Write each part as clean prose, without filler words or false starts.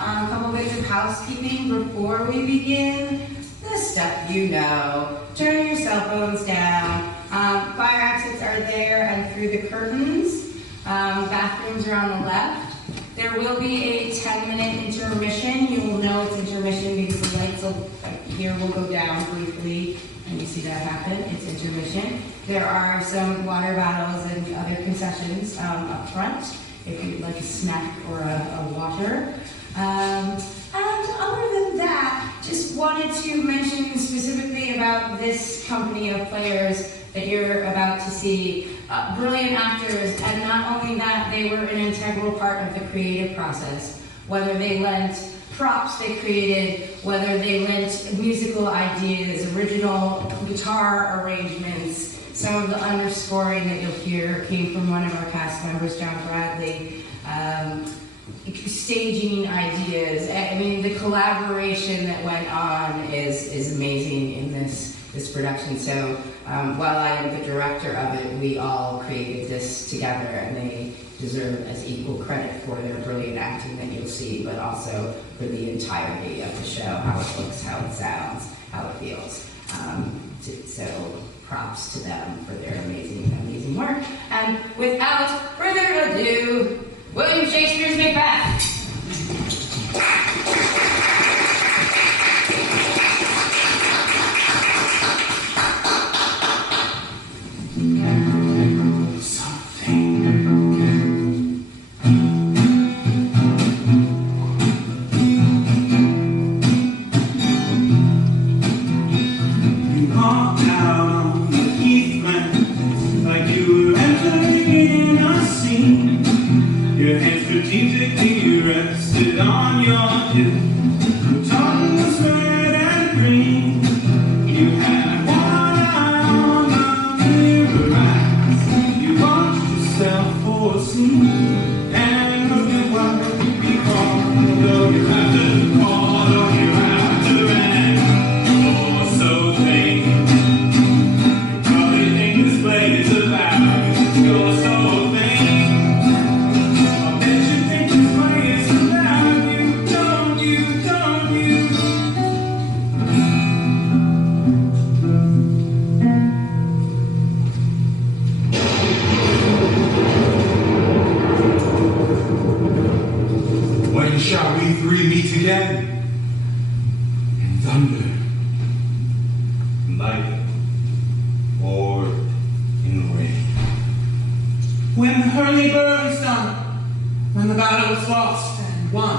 A couple bits of housekeeping before we begin. The stuff you know. Turn your cell phones down. Fire exits are there and through the curtains. Bathrooms are on the left. There will be a 10-minute intermission. You will know it's intermission because the lights here will go down briefly, and you see that happen. It's intermission. There are some water bottles and other concessions up front if you'd like a snack or a water. And other than that, just wanted to mention specifically about this company of players that you're about to see. Brilliant actors, and not only that, they were an integral part of the creative process. Whether they lent props they created, whether they lent musical ideas, original guitar arrangements. Some of the underscoring that you'll hear came from one of our cast members, John Bradley. Staging ideas. I mean, the collaboration that went on is amazing in this production. So while I am the director of it, we all created this together, and they deserve as equal credit for their brilliant acting that you'll see, but also for the entirety of the show, how it looks, how it sounds, how it feels. So props to them for their amazing, amazing work. And without further ado, William Shakespeare's Macbeth. Strategically rested on your hip. Your tongue was red and green. You had one eye on the mirror eyes. You watched yourself for a scene, and looked at what you'd be called. Though you have to call, though you have to run, or so think. You probably think this play is about your soul thing. Shall we three meet again? In thunder, in lightning, or in rain? When the hurly-burly sun, when the battle was lost and won.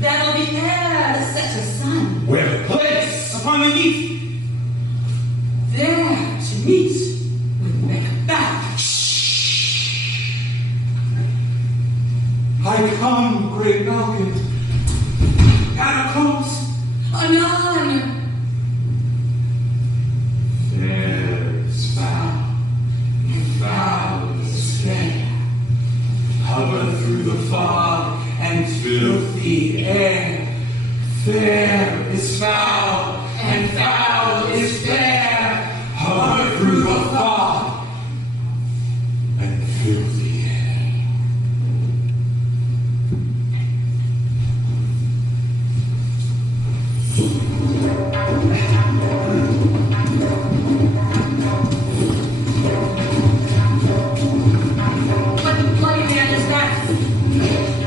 That'll be there, such a sun. Where the place? Upon the heath. There to meet with Macbeth. I come, great Duncan. Catacombs. Anon. Fair is foul, and foul is fair. Hover through the fog and filthy air. Fair is foul, and foul is fair. Hover through the fog and filthy air. What the bloody man is that?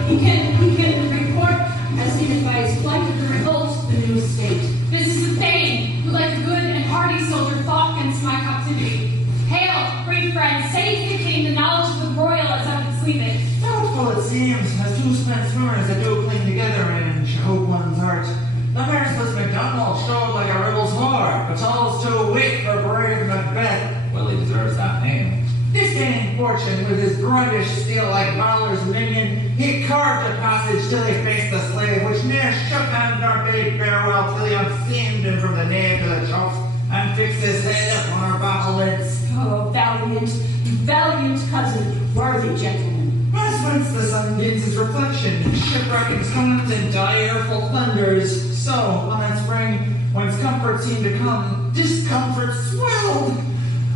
He can report, as seen by his flight of the revolt, the new state. This is the Thane, who like a good and hardy soldier fought against my captivity. Hail, great friend, save the king the knowledge of the royal as I would sleep it. Doubtful it seems, as two spent swimmers that do cling together and choke one's heart. The merciless MacDonald showed like a rebel's whore, but all's too weak for brave Macbeth. Well, he deserves that name. Disdaining fortune with his gruntish steel like Valor's minion, he carved a passage till he faced the slave, which ne'er shook hand nor bade farewell till he unseamed him from the nave to the chokes, and fixed his head upon her battlements. Oh, valiant, valiant cousin, worthy gentleman. As whence the sun gives his reflection, shipwreck and storms and direful thunders, so on that spring, whence comfort seemed to come, discomfort swelled.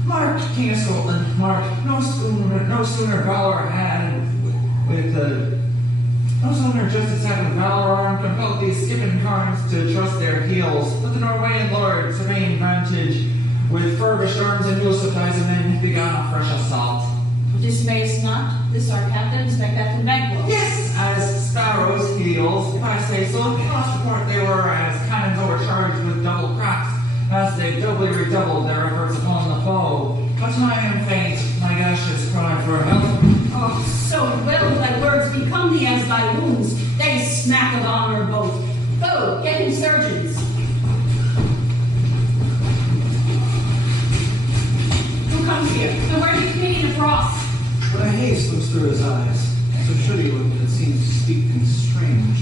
Mark, King of Scotland, Mark, no sooner valor had with the Those who are just as having valor are compelled these skipping carns to trust their heels. But the Norwegian lord, surveying vantage, with furbished arms and new supplies, and then began a fresh assault. Dismayest not, this our captains, Macbeth and Banquo. Yes, as sparrows' heels, if I say so. In last report they were as cannons overcharged with double cracks, as they doubly redoubled their efforts upon the foe. But I am faint, my gashes cry for help. Oh, so well thy words become thee as thy wounds. They smack of honor both. Go, get him surgeons. Who comes here? And where do you Canadian of Rosse? But a haste looks through his eyes, so should he look that seems to speak things strange.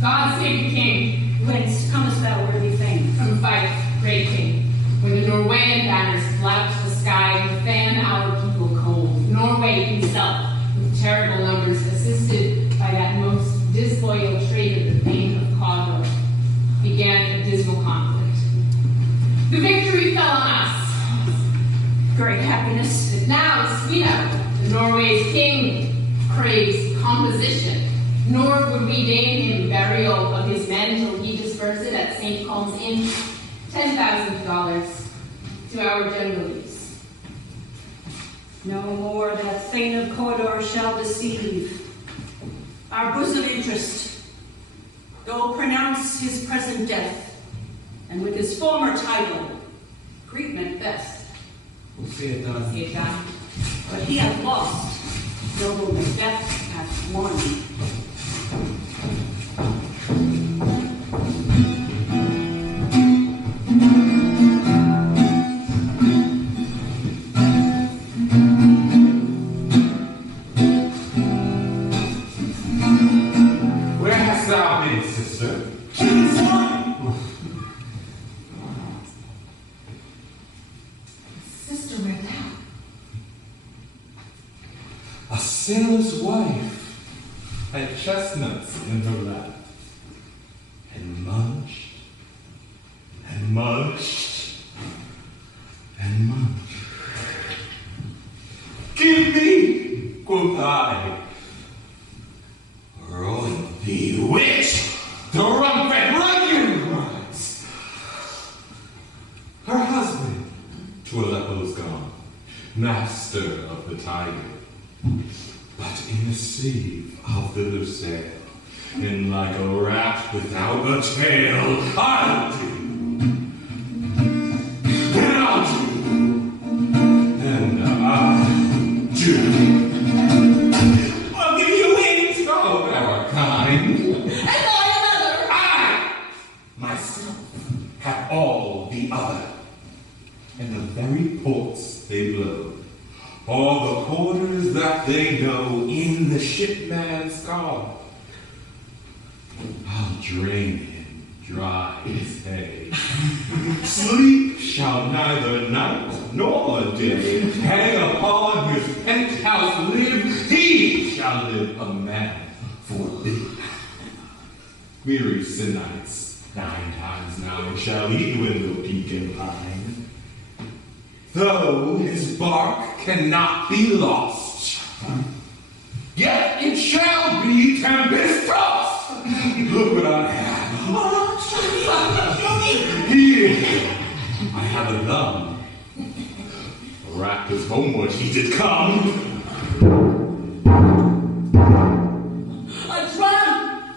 God save the king. Whence comest thou, worthy thing? From Fife, great king. When the Norwegian banners flout the sky and fan our people cold, Norway himself, with terrible numbers, assisted by that most disloyal trait of the Thane of Cawdor, began a dismal conflict. The victory fell on us. Great happiness. But now Sweden, the Norway's king, craves composition, nor would we deign him burial of his men till he disperse it at St. Colm's Inn, $10,000 to our general use. No more that Thane of Cawdor shall deceive. Our bosom interest, though pronounce his present death, and with his former title, greet Macbeth. We'll see it done. See it done. But he hath lost, noble Macbeth hath won. Where hast thou been, sister? Sister, where thou? A sinless wife had chestnuts in her lap, and munched, and munched, and munched. Give me, quoth I, roll thee witch, the rump-fed run runs. Her husband, to Aleppo's gone, master of the tiger. But in a sieve I'll thither sail, and like a rat without a tail, I'll do, and I'll do, and I'll do. I'll give you wings, oh, thou art kind. And I another! I, myself, have all the other, and the very ports they blow. All the quarters that they know in the shipman's guard. I'll drain him dry as hay. Sleep shall neither night nor day hang upon his penthouse live. He shall live a man for thee. Weary Sinites, 9 times 9 shall he dwindle peak and pine. Though his bark cannot be lost, yet it shall be tempest-tossed. Look what I have. Here, I have a gun. Raptors homeward he did come.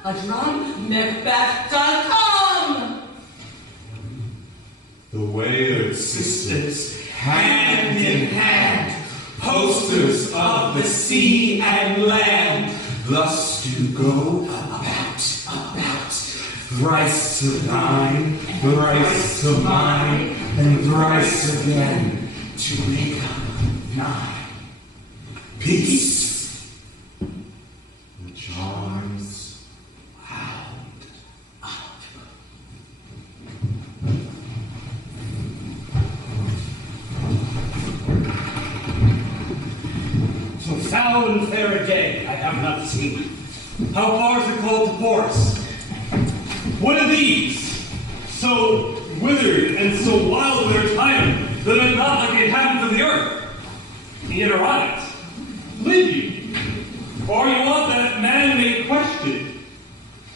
A drum, Macbeth done come! The Wayward Sisters, hand in hand, posters of the sea and land, thus do go about, thrice to thine, thrice to mine, and thrice again to make up 9. Peace, the charms wound up. So foul and fair a day I have not seen. How far is it called to Boris? What are these? So withered and so wild with their time that are not like the inhabitants of the earth. And yet are on it. Live you? Or you want that man may question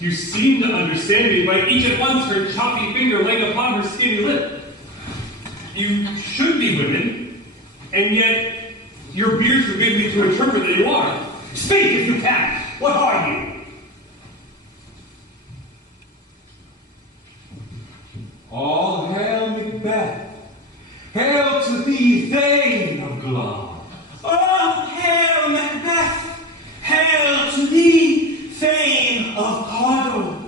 You seem to understand me, but each at once her choppy finger laying upon her skinny lip. You should be women, and yet your beards forbid me to interpret that you are. Speak if you can. What are you? All hail Macbeth. Hail to thee, Thane of Glum. All hail Macbeth! Hail to thee, Thane of Cawdor!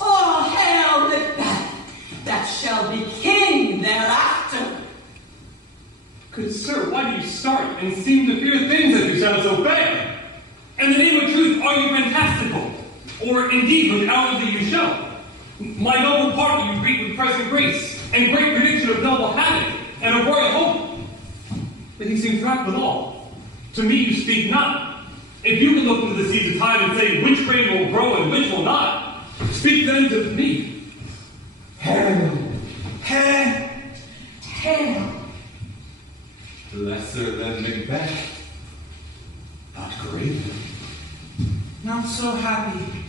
All hail Macbeth, that shall be king thereafter! Good sir, why do you start and seem to fear things as you sound so fair? In the name of truth, are you fantastical? Or indeed, with outwardly you show? My noble party you greet with present grace, and great prediction of noble habit, and of royal hope. But he seems wrapped with all. To me you speak not. If you can look into the seeds of time and say which grain will grow and which will not, speak then to me. Hail. Hail! Hail! Lesser than Macbeth, but greater. Not so happy,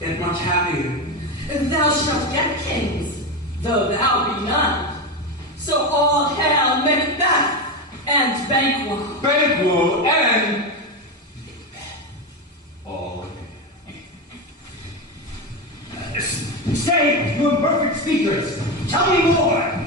yet much happier. Thou shalt get kings, though thou be none. So all hail Macbeth and Banquo. Banquo and all. Stay, you imperfect speakers. Tell me more.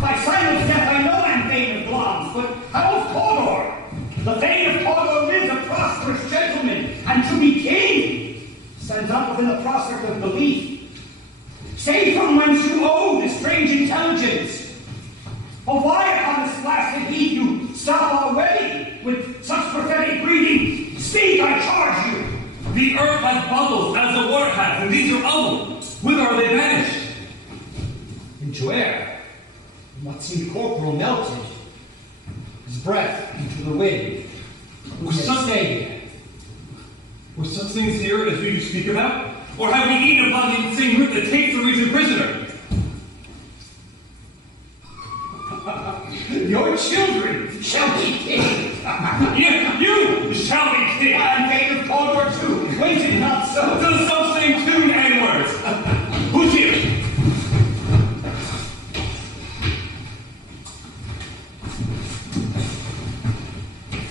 By silence death I know I'm Thane of Glum, but how of Cawdor? The Thane of Cawdor lives a prosperous gentleman, and to be king stands up within the prospect of belief. Say from whence you owe this strange intelligence. Or why upon this blasted heath you stop already with such prophetic breathing? Speak, I charge you. The earth has bubbles as the water has, and these are bubbles. Whither are they vanished? Into air. What seemed corporal melted. His breath into the wind. Were such things here as you speak about? Or have we eaten upon the insane root that takes the recent prisoner? Your children shall be kings. Yeah, you shall be king. And Thane of Cawdor too. Wait it not so. To the self-same tune and words. Who's here?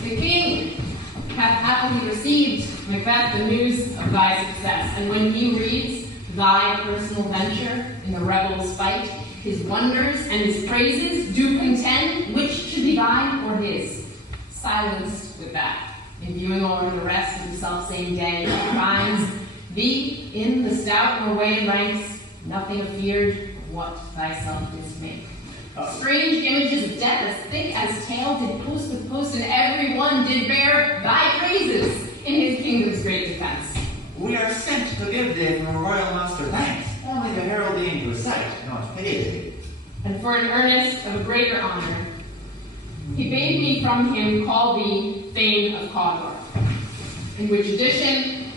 The king hath happily received, Macbeth, the news of thy success, and when he reads thy personal venture in the rebels' fight, his wonders and his praises do contend which should be thine or his. Silenced with that, in viewing o'er the rest of the self-same day, he finds thee in the stout Norway ranks, nothing afeared of what thyself didst make. Strange images of death as thick as tale did post with post, and every one did bear thy praises in his kingdom's great defense. We are sent to give thee from a royal master thanks, only to herald thee into a sight, not pay thee. And for an earnest of a greater honor, he bade me from him call thee Thane of Cawdor. In which addition,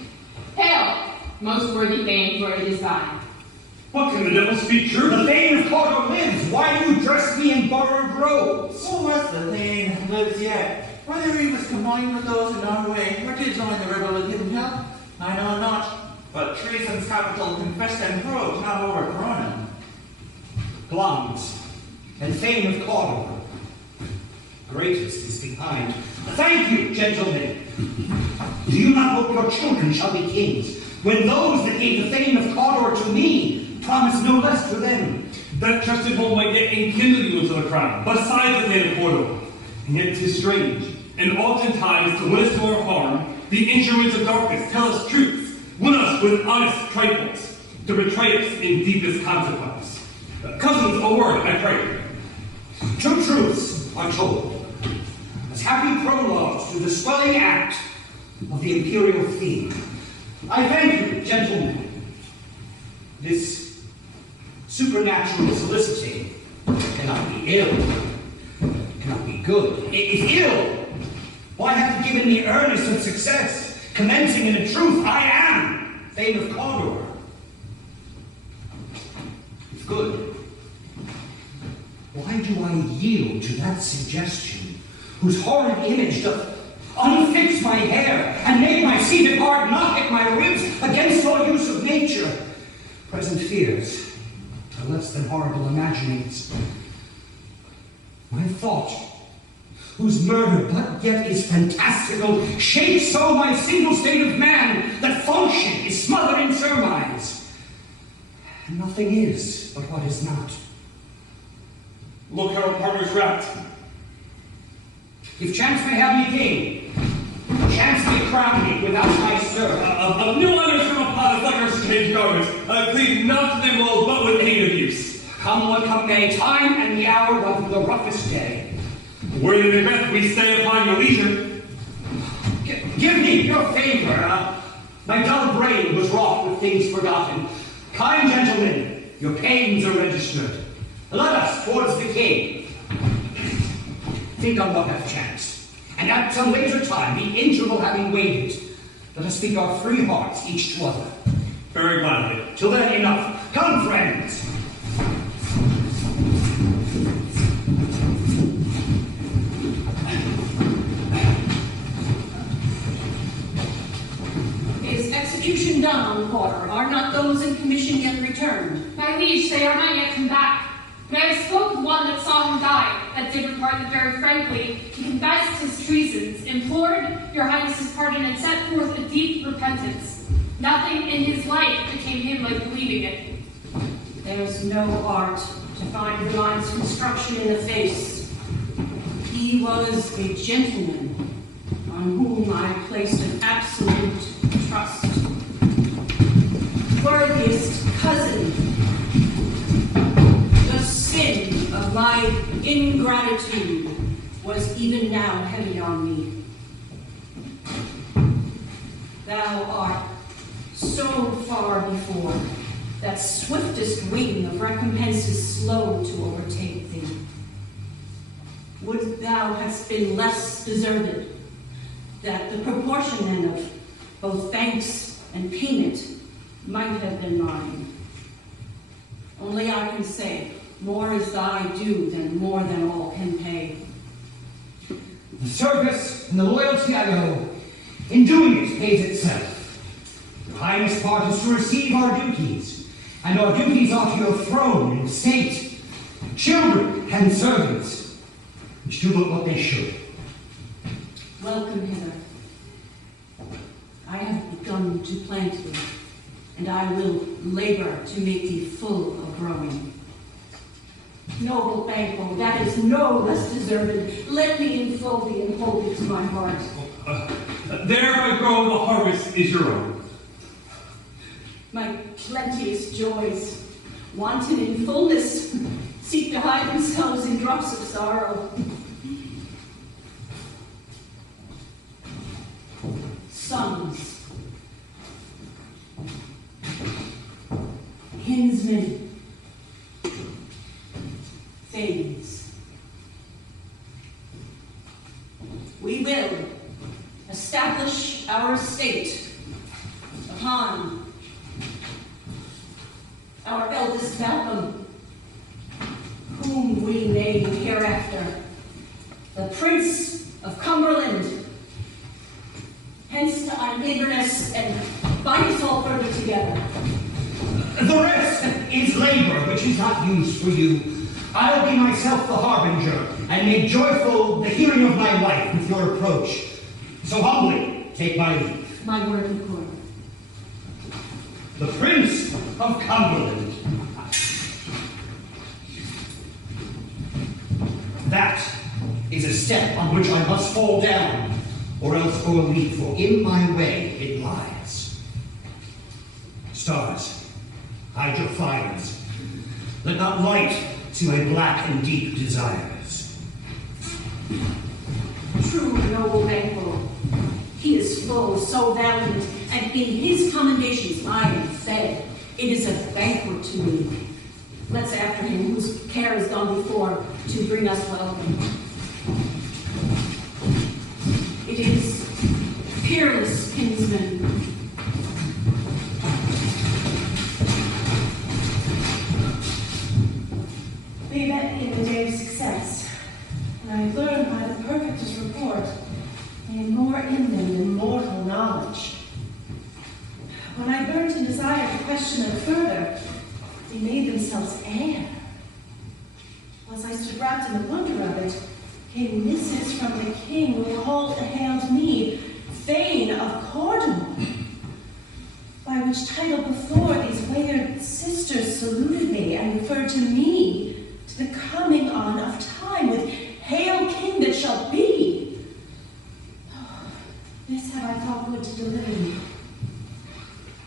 hail, most worthy Thane, for it is thine. What can the devil speak true? The Thane of Cawdor lives. Why do you dress me in borrowed robes? So was the Thane lives yet. Whether he was combined with those in Norway, or did join the rebel with hidden help, I know not. But treason's capital confessed and proved, not overthrown him. Glums and Thane of Cawdor. Greatest is behind. Thank you, gentlemen. Do you not hope your children shall be kings, when those that gave the Thane of Cawdor to me promise no less to them? That trusted hope might yet enkindle you into the crown, besides the Thane of Cawdor. And yet 'tis strange, and oftentimes to win us to our harm, the instruments of darkness tell us truths, win us with honest trifles, to betray us in deepest consequence. Cousins, a word, I pray. Two truths are told, as happy prologues to the swelling act of the imperial theme. I thank you, gentlemen. This supernatural soliciting cannot be ill, cannot be good. It is ill. Why have you given me earnest of success, commencing in the truth I am Thane of Cawdor? It's good. Why do I yield to that suggestion, whose horrid image doth unfix my hair, and make my seated heart not hit my ribs against all use of nature. Present fears are less than horrible imaginings. My thought, whose murder but yet is fantastical, shapes so my single state of man that function is smothered in surmise. And nothing is but what is not. Look how our partner's wrapped. If chance may have me king, chance may crown me without my stir. Of no honors from a pot of like our strange garments, cleave not to them all but with aid of use. Come what come may, time and the hour of the roughest day. Worthy Macbeth, we stay upon your leisure. Give me your favor. My dull brain was wrought with things forgotten. Kind gentlemen, your pains are registered. Let us towards the king. Think on what hath chanced, and at some later time, the interval having waited, let us speak our free hearts each to other. Very gladly. Till then, enough. Come, friends. Is execution done on the quarter? Are not those in commission yet returned? My liege, they are not yet come back. But I spoke with one that saw him die, that did repart very frankly. He confessed his treasons, implored your highness's pardon, and set forth a deep repentance. Nothing in his life became him like believing it. There's no art to find the mind's construction in the face. He was a gentleman on whom I placed an absolute trust. Worthiest cousin, the sin of my ingratitude was even now heavy on me. Thou art so far before that swiftest wing of recompense is slow to overtake thee. Would thou hadst been less deserved, that the proportion then of both thanks and payment might have been mine. Only I can say, more is thy due than more than all can pay. The service and the loyalty I owe, in doing it, pays itself. Your highness part is to receive our duties, and our duties are to your throne and state, children and servants, which do but what they should. Welcome hither. I have begun to plant thee, and I will labor to make thee full of growing. Noble Banquo, that is no less deserved. Let me enfold thee and hold thee to my heart. There I grow, the harvest is your own. My plenteous joys, wanton in fullness, seek to hide themselves in drops of sorrow. Sons, kinsmen, things. We will establish our state upon our eldest Malcolm, whom we name hereafter the Prince of Cumberland. Hence our eagerness and bind us all further together. The rest is labor which is not used for you. I'll be myself the harbinger, and make joyful the hearing of my wife with your approach. So humbly take my leave. My word of court. The Prince of Cumberland. That is a step on which I must fall down, or else go a leap, for in my way it lies. Stars, hide your fires. Let not light see my black and deep desires. True noble Banquo, he is full, so valiant, and in his commendations I am fed. It is a banquet to me. Let's after him, whose care has gone before, to bring us welcome. It is peerless kinsman. We met in the day of success, and I learned by the perfectest report a more to look further, they made themselves air. Whilst I stood wrapped in the wonder of it, came missives from the king who hailed me Thane of Cornwall, by which title before these wayward sisters saluted me and referred to me to the coming on of time with Hail King that shall be. Oh, this have I thought would to deliver me,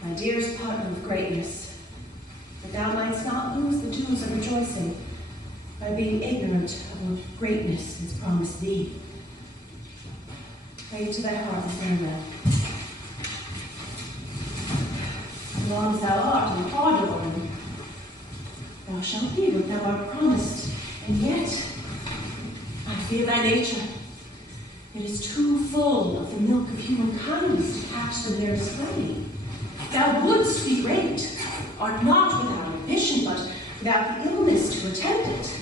my dearest partner of greatness, that thou mightst not lose the dews of rejoicing by being ignorant of what greatness is promised thee. Pray to thy heart and farewell. As long as thou art in Aurora, thou shalt be what thou art promised, and yet I fear thy nature. It is too full of the milk of human kindness to catch the nearest flame. Thou wouldst be great, art not without ambition, but without the illness to attend it.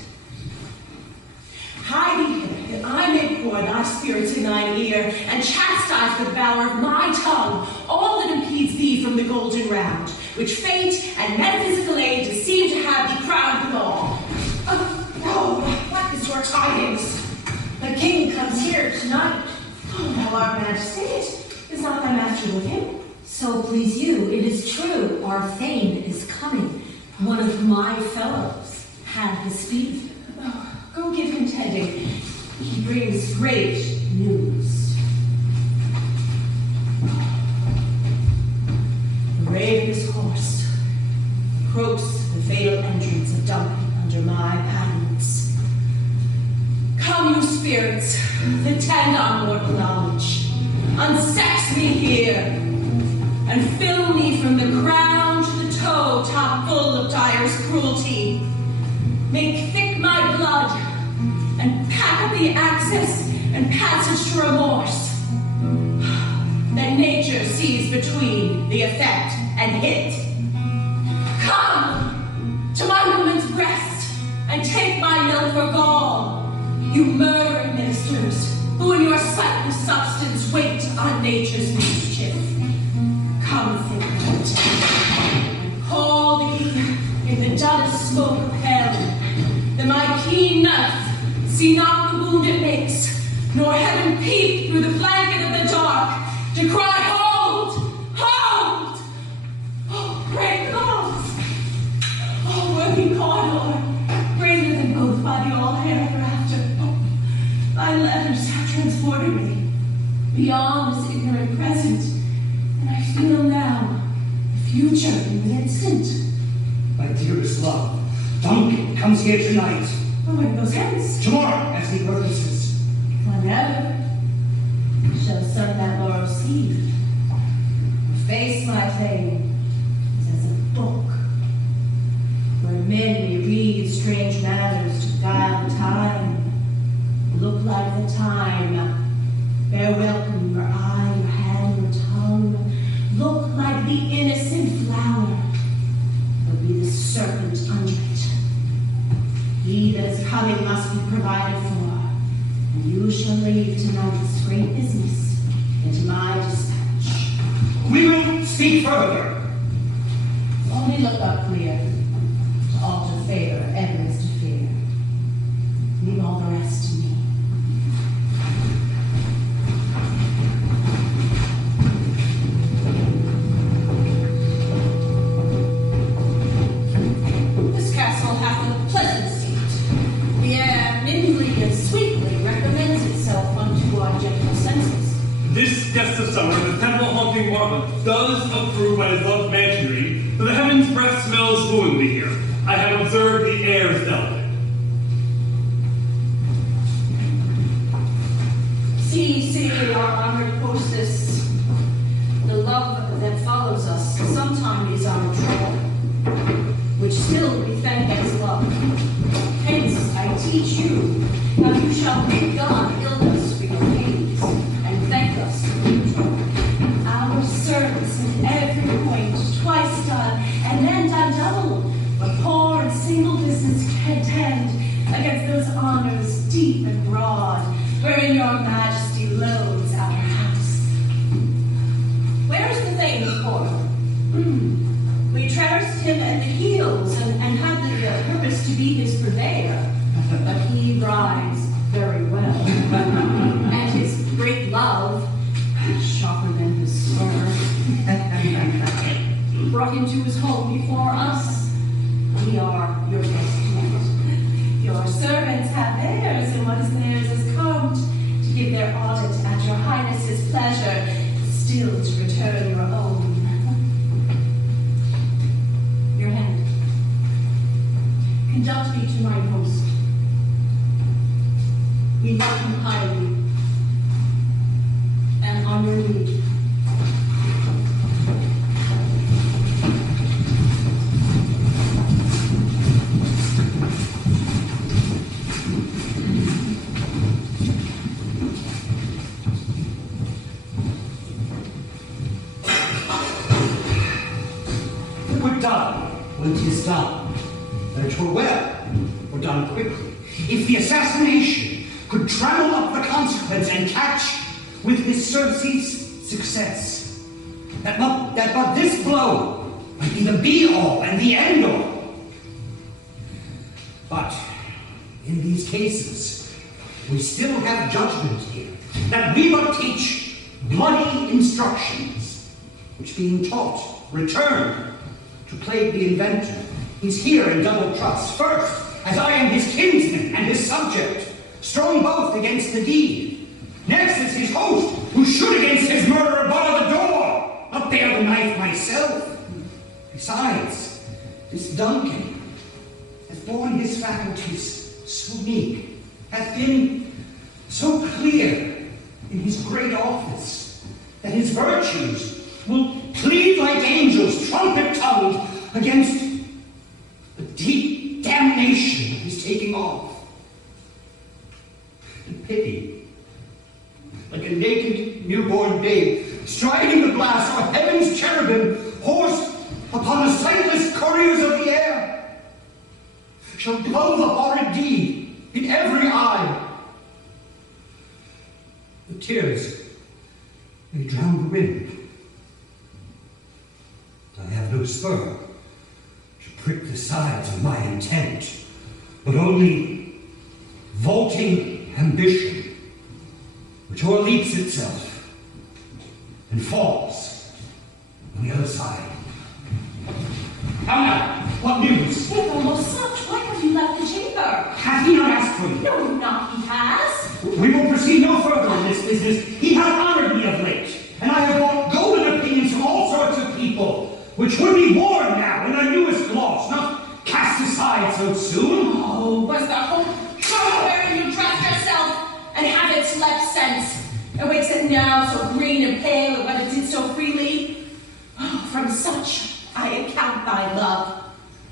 Hie thee hither, that I may pour thy spirits in thine ear, and chastise with the valor of my tongue all that impedes thee from the golden round, which fate and metaphysical age seem to have thee crowned withal. No, what is your tidings? The king comes here tonight. Oh, thou art majesty, is not thy master with him? So please you, it is true, our Thane is coming. One of my fellows had his speed. Oh, go give him tending. He brings great news. The raven is hoarse. Croaks the fatal entrance of Duncan under my battlements. Come, you spirits, that tend on mortal knowledge. Unsex me here, and fill me from the crown to the toe, top full of dyer's cruelty. Make thick my blood, and pack up the access and passage to remorse. That nature sees between the effect and hit. Come to my woman's breast, and take my milk for gall, you murdering ministers, who in your sightless substance wait on nature's mischief. Come, think of it. Call thee in the dullest smoke of hell, that my keen knife see not the wound it makes, nor heaven peep through the blanket of the dark, to cry, hold! Hold! Oh, great gods! Oh, worthy Cawdor, greater than both by the all hereafter. Oh, thy letters have transported me beyond this ignorant present, and I feel now the future in the instant. My dearest love, Duncan comes here tonight. Oh, when goes hence? Tomorrow, as he releases. Whenever shall sun that laurel seed, her face, my Thane, is as a book, where men may read strange matters to guile the time. Look like the time, bear welcome your eye, your hand, your tongue. Look like the innocent flower, but be the serpent under it. He that is coming must be provided for, and you shall leave tonight this great business into my dispatch. We will speak further. Only look up clear, to alter favor, ever is to fear. Leave all the rest to me. This castle hath a pleasant seat. The air nimbly and sweetly recommends itself unto our gentle senses. This guest of summer, the temple-haunting Martha, does approve by his loved mansionry, for the heaven's breath smells wooingly here. I have observed the air is delicate. See, our honored hostess, the love that follows us sometimes is our trouble, which still we thank as love. Hence, I teach you how you shall thank God illness for your pains, and thank us for your trouble. Our service in every point, twice done, and then done double, but poor and single business contend against those honors deep and broad, wherein your majesty loads our house. Where's the Thane, Lepore? We traverse love, sharper than his sword, brought him to his home before us. We are your best friend. Your servants have theirs, and what is theirs has come to give their audit at your highness's pleasure, still to return your own. Your hand. Conduct me to mine host. We love you highly, and on your leave. When 'tis done, that it were well, or done quickly. If the assassination could trammel up the consequence and catch with his Circe's success, that but this blow might be the be-all and the end-all. But in these cases, we still have judgment here, that we but teach bloody instructions, which being taught, return to plague the inventor. He's here in double trust. First, as I am his kinsman and his subject, strong both against the deed. Next, as his host, who should against his murderer bar the door, not bear the knife myself. Besides, this Duncan has borne his faculties so meek, hath been so clear in his great office, that his virtues will plead like angels, trumpet-tongued, against the deep damnation that he's taking off. And pity, like a naked newborn babe, striding the blast of heaven's cherubim, horse upon the sightless couriers of the air, shall blow the horrid deed in every eye. The tears may drown the wind. I have no spur to prick the sides of my intent, but only vaulting ambition, which o'erleaps itself and falls on the other side. How now? What news? With almost such, why have you left the chamber? Hath he not asked for you? No, not he has. We will proceed no further in this business. He hath honored me of late, and I have bought golden opinions from all sorts of people, which would be worn now in their newest gloss, not cast aside so soon. Oh, was the hope wherein you dressed yourself, and have it slept since, and wakes it now so green and pale, but it did so freely? Oh, from such I account thy love.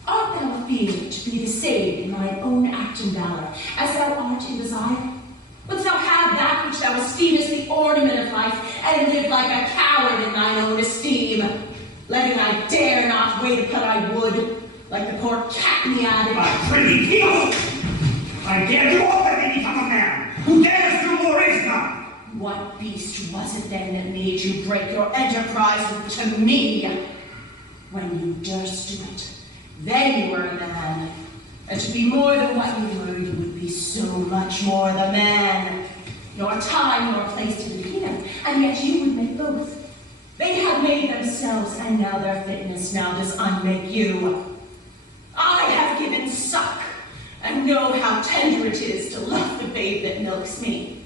Art thou feared to be the same in thine own act and valor, as thou art in desire? Wouldst thou have that which thou esteemest the ornament of life, and live like a coward in thine own esteem, letting thy dare not wait upon thy wood, like the poor cat in the attic? My pretty people! I dare do all that may become a man, who dares do more is none. What beast was it then that made you break your enterprise to me? When you durst do it, then you were a man. And to be more than what you were, you would be so much more the man. Nor time nor place did appear, and yet you would make both. They have made themselves, and now their fitness now does unmake you. I have given suck, and know how tender it is to love the babe that milks me.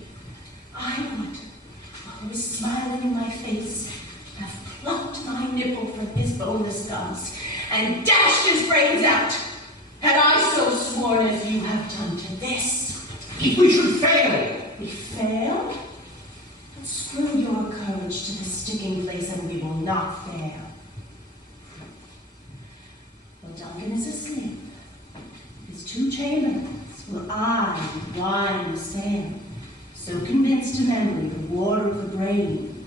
I would, while he was smiling in my face, have plucked my nipple from his boneless gums, and dashed his brains out, had I so sworn as you have done to this. If we should fail. We fail? But screw your courage to the sticking place, and we will not fail. Well, Duncan is asleep. His two chamberlains will I wind the sail, so convinced to memory the war of the brain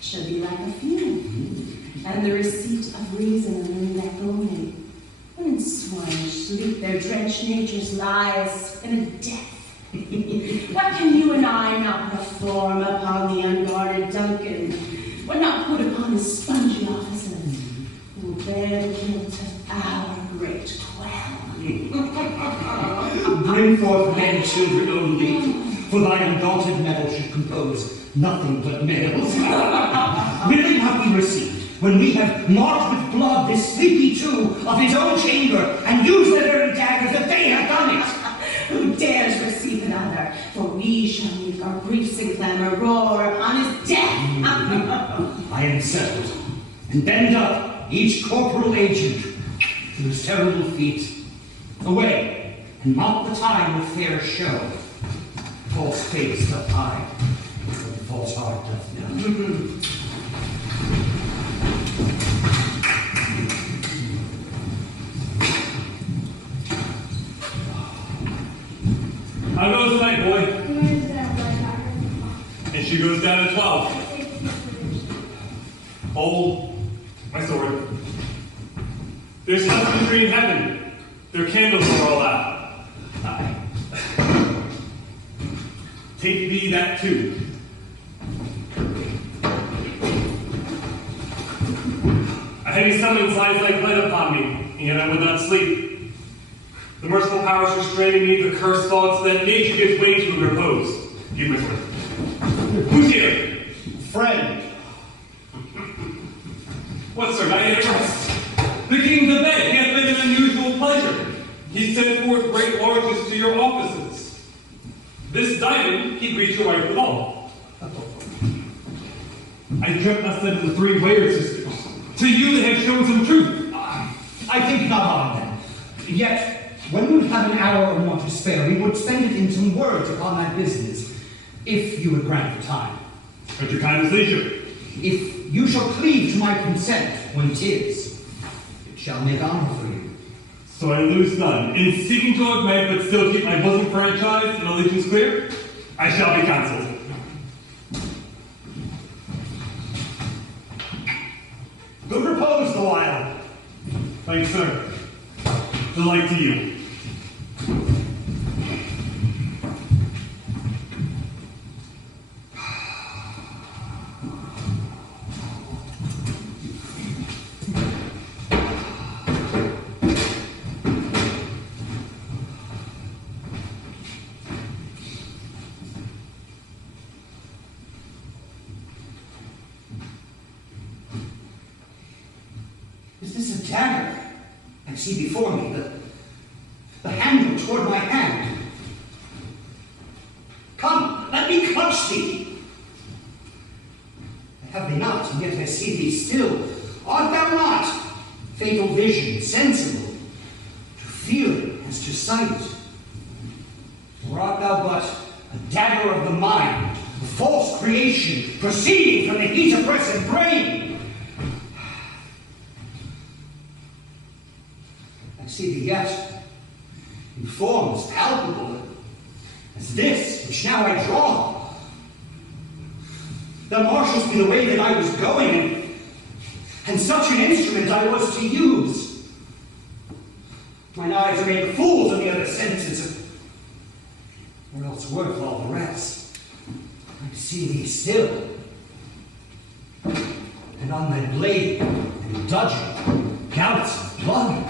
shall be like a fume, and the receipt of reason a neck only. When in swine sleep their drenched natures lies in a death. What can you and I not perform upon the unguarded Duncan, when not put upon his spongy officers, who will bear the guilt of our great quell? Bring forth men, children only, for thy undaunted mettle should compel compose nothing but males. Will not be received when we have marked with blood this sleepy too of his own chamber and used the very daggers that they have done it. Who dares receive another? For we shall make our griefs and clamor roar upon his death. I am settled, and bend up each corporal agent to his terrible feet. Away, and mount the time with fair show. False face doth hide, but false heart doth know. How goes the night, boy? And she goes down at 12. Hold my sword. There's husbandry in heaven. Their candles are all out. Aye. Take thee that too. A heavy summons lies like lead upon me, and yet I would not sleep. The merciful powers restraining me, the cursed thoughts that nature gives way to repose. Give my sword. Who's here? Friend. What, sir? I rest. The king's abed. He hath been an unusual pleasure. He sent forth great largess to your offices. This diamond he greets you right withal. I dreamt last night of the three Wayward sisters. To you they have shown some truth. I think not on them. Yet, when we have an hour or more to spare, we would spend it in some words upon that business, if you would grant the time. At your kindest leisure. If you shall cleave to my consent when 'tis, it shall make honor for you. So I lose none. In seeking to augment but still keep my bosom franchise and allegiance clear, I shall be counseled. Good repose the while. Thanks, sir. Delight to you. Is this a dagger? I see before me the handle toward my hand. Come, let me clutch thee. I have thee not, and yet I see thee still. Art thou not fatal vision, sensible, to feeling as to sight? Or art thou but a dagger of the mind, a false creation, proceeding from the heat-oppressed brain? I see thee yet, in forms palpable as this which now I draw. Thou marshals me the way that I was going, and such an instrument I was to use. Mine eyes are made fools of the other senses, or else worth all the rest. I see thee still, and on thy blade and dudgeon gouts of blood.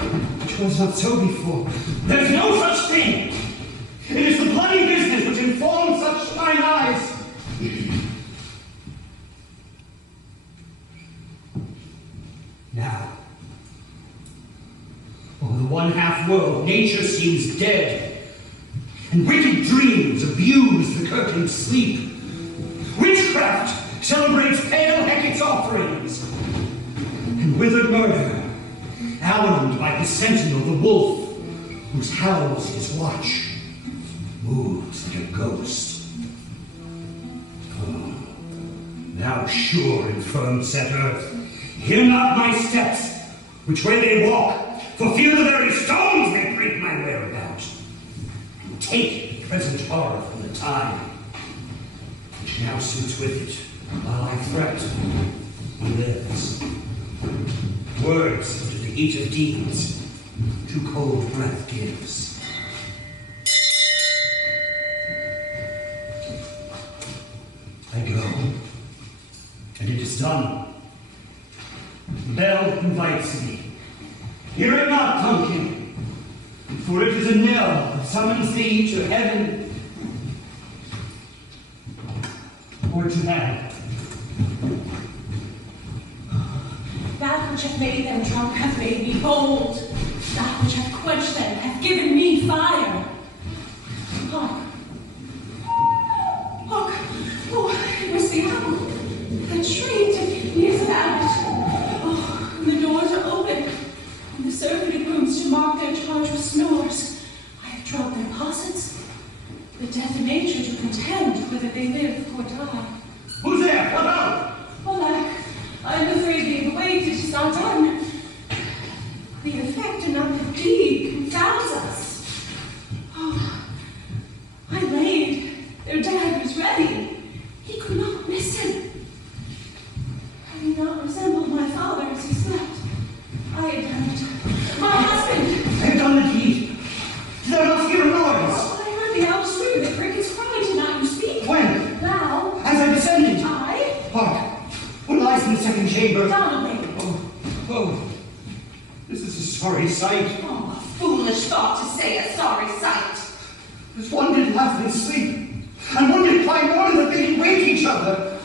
Which was not so before. There's no such thing! It is the bloody business which informs such mine eyes. Now, over the one-half world, nature seems dead, and wicked dreams abuse the curtained sleep. Witchcraft celebrates pale Hecate's offerings, and withered murder, allumed by the sentinel, the wolf, whose howls his watch, moves like a ghost. Oh, thou sure and firm set earth, hear not my steps, which way they walk, for fear the very stones may break my whereabout. And take the present horror from the time, which now suits with it, while I fret, he lives. Words to the heat of deeds, too cold breath gives. I go, and it is done. The bell invites me. Hear it not, Duncan, for it is a knell that summons thee to heaven. or to bed? That which hath made them drunk hath made me bold. That which hath quenched them hath given me fire. Hark. Hark. Oh, it was the owl. That shrieked and nears about it. Oh, and the doors are open. And the servant grooms to mark their charge with snores. I have drugged their possets. The death of nature to contend whether they live or die. Who's there? Come out! Alack, I am afraid the wait is not done. The effect and not the deed confounds us. Oh, I laid their daggers ready. He could not miss him. Had he not resembled my father as he slept, I had done it. My husband! I have done the deed. Did I not hear a noise? Oh, I heard the owl scream, the crickets cry. Did not you speak? When? Now. As I descended. I? Hark! What lies in the second chamber? Donalbain. Oh. This is a sorry sight. Oh, a foolish thought to say a sorry sight. There's one did laugh in sleep, and one did cry more than they did wake each other.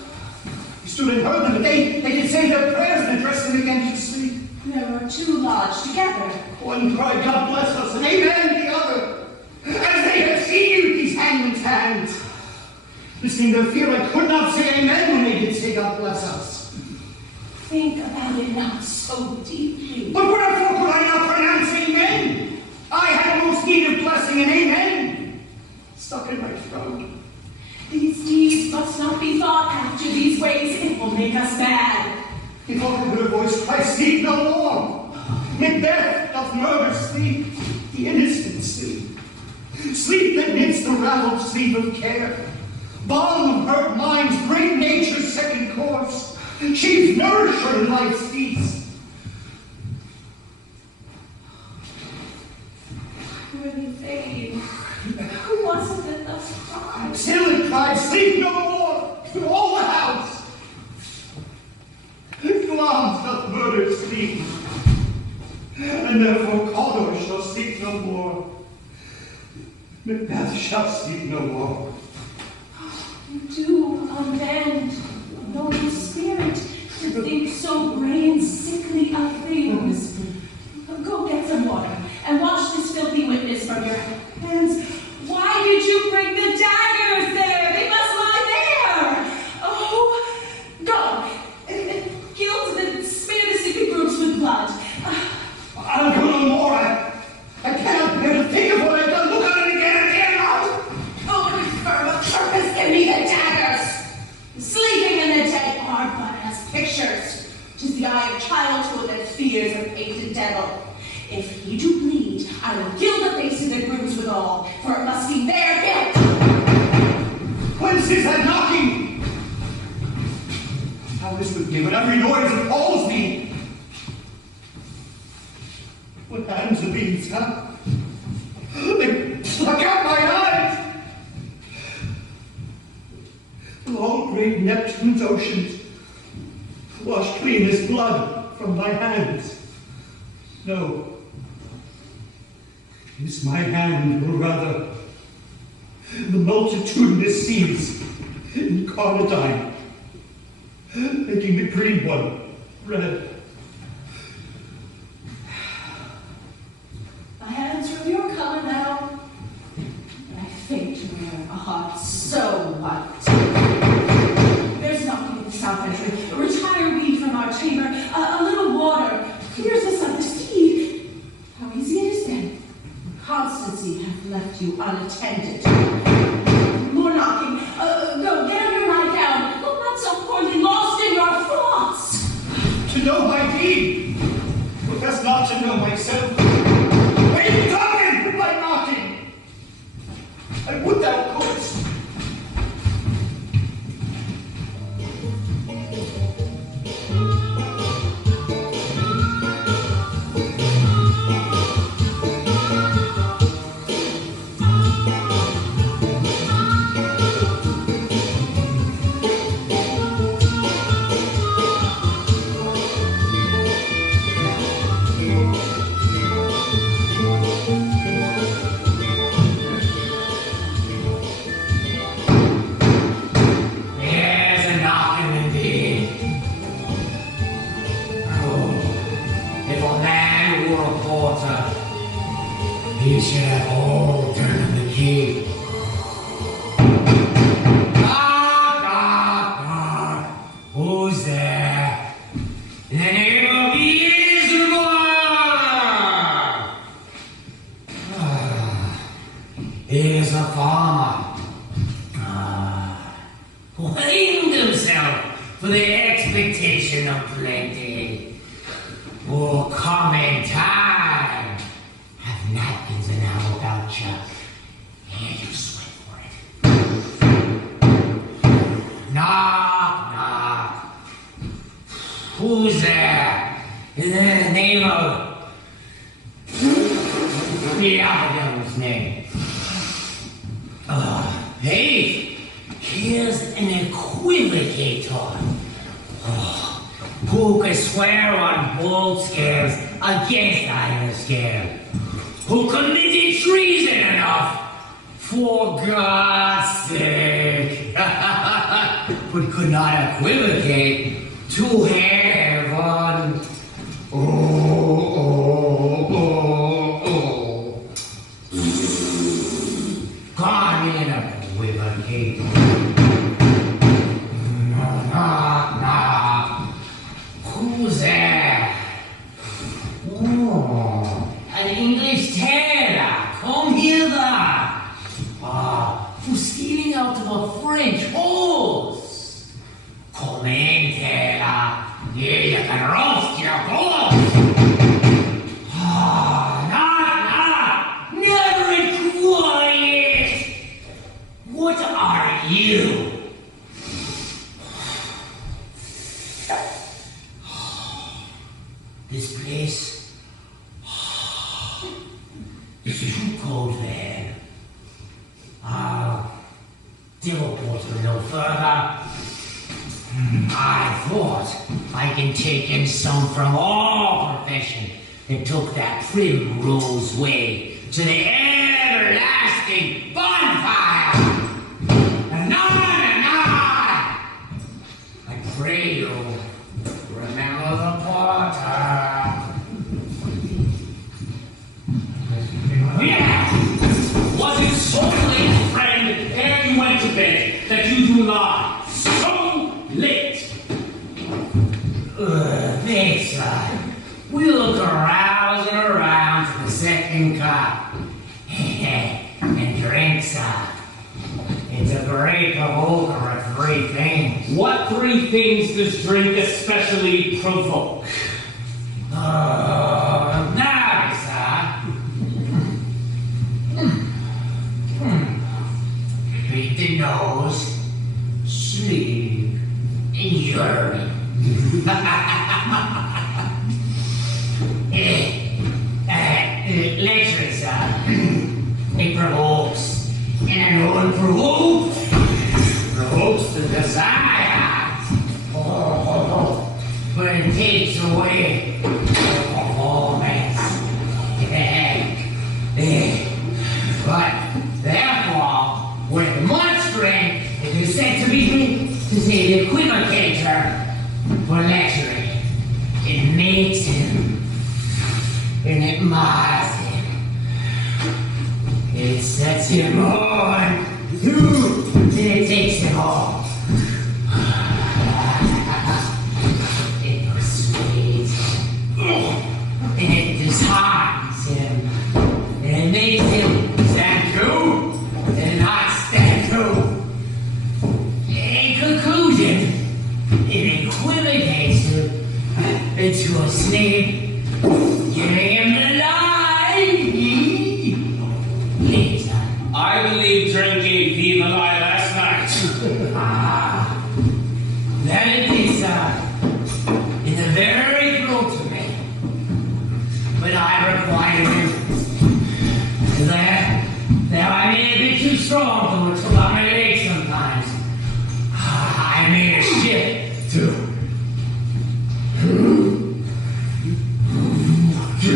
We stood and heard them, and they did say their prayers and address them again to sleep. There were two lodged together. One cried, God bless us, and amen the other, as they had seen you, these hangman's hands. Listening to their fear, I could not say amen when they did say God bless us. Think about it not so deeply. But wherefore could I not pronounce amen? I had a most need of blessing and amen stuck in my throat. These deeds must not be thought after these ways. It will make us mad. If I could a voice cry, sleep no more. Macbeth doth murder sleep, the innocent sleep. Sleep that knits the raveled sleep of care. Balm of hurt minds, great nature's second course. Chief nourisher in life's feast. Worthy fame, who was it that thus cried? Still it cried, sleep no more, through all the house. Fleance doth murder sleep, and therefore Cawdor shall sleep no more. Macbeth shall sleep no more. You do amend, noble spirit, to think so gray and sickly of things. Go get some water, and wash this filthy witness from your hands. Why did you bring the daggers there? They must lie there. Oh, go. Gild and smear the sick grooves with blood. I'll go no more. I cannot bear to think of what I've done. Look at it again, I dare not. Oh, infirm of purpose, give me the daggers. Sleeping and the dead are but as pictures. 'Tis the eye of childhood that fears a painted devil. If he do bleed, I will gild the face of the grooms withal, for it must be their guilt. Whence is that knocking? How is with me when every noise appalls me? What hands are these, huh? They pluck out my eyes! Will all great Neptune's oceans wash clean this blood from my hands? No. Is my hand, or rather, the multitudinous seas in carnadine, making the green one red. My hands are of your color now, and I think to wear a heart so white. There's nothing in the south entry. Retire we from our chamber. A little water clears us of this deed. How easy it is then. Constancy hath left you unattended. More knocking. Go, get on your nightgown. Look not so poorly lost in your thoughts. To know my deed, profess not to know myself. Wait, Duncan, by knocking. I would thou couldst. blame themselves for the expectation of plenty. Oh, come in time. Have napkins and how about you? Here, you sweat for it. Knock, knock. Who's there? In the name of... the other name. Hey, here's an equivocator. Who could swear on bold scales against iron scale? Who committed treason enough, for God's sake, but could not equivocate to heaven. Come in equivocate. Knock, knock. Who's there? Oh, an English tailor. Come hither. Who's stealing out of a French horse? Come in, tailor. Here you can roast your horse. Knock, never in quiet. What are you? This place is too cold, man. Teleport a little further. I thought I can take in some from all profession and took that primrose way to the everlasting bonfire. And on, I pray you remember the porter. Yeah! Was it so late, friend, ere you went to bed, that you do lie? So late! Thanks, we'll carouse around to the second cup. And drink, sir. It's a great provoker of three things. What three things does drink especially provoke? Now, sir. Beat the nose, sleep, and urine. Lecture, sir. It provokes, and unprovoked provokes the desire. But it takes away the performance. But therefore, with much strength, it is said to be the equivocator for lecturing. It makes him, and it mars him. It sets him on, and it takes him off. It persuades him, and it disheartens him, and it makes him stand true, and not stand true. In conclusion, it equivocates him into a snake, giving him the lie. I believe Drink gave thee the lie last night. That it is, in the very throat of me. But I require him. That I may have been too strong to accommodate sometimes. I made a shift to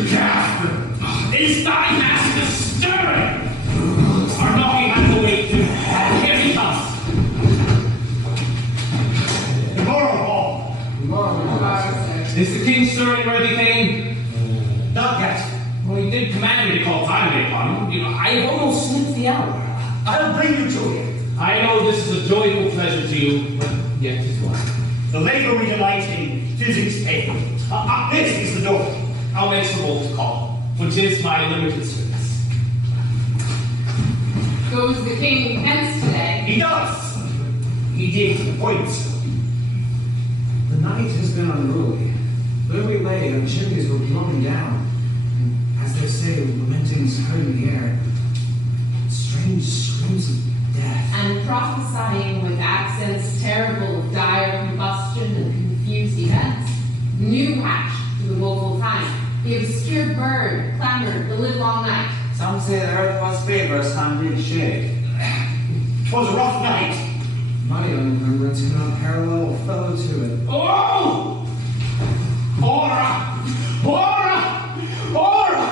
cast him. Is thy master stirring? Or knocking at the way through? Here he comes. Is the king stirring, worthy thane? Not yet. Well, he did command me to call timely upon him. I have almost slipped the hour. I'll bring you to him. I know this is a joyful pleasure to you, but yet 'tis one. The labor we delight in, physics pay. This is the door. I'll make some bold call, for 'tis my limited service. Goes the king hence today? He does. He did point so. The night has been unruly. Where we lay, our chimneys were blown down, and as they say, lamentings heard in the air. Strange screams of death. And prophesying with accents terrible of dire combustion and confused events. New hatched through the woeful time. The obscure bird clamored the livelong night. Some say the earth was favor some big Shea. 'Twas a rough night. My young remembrance cannot parallel or fellow to it. Oh! Aurora! Aurora! Aurora!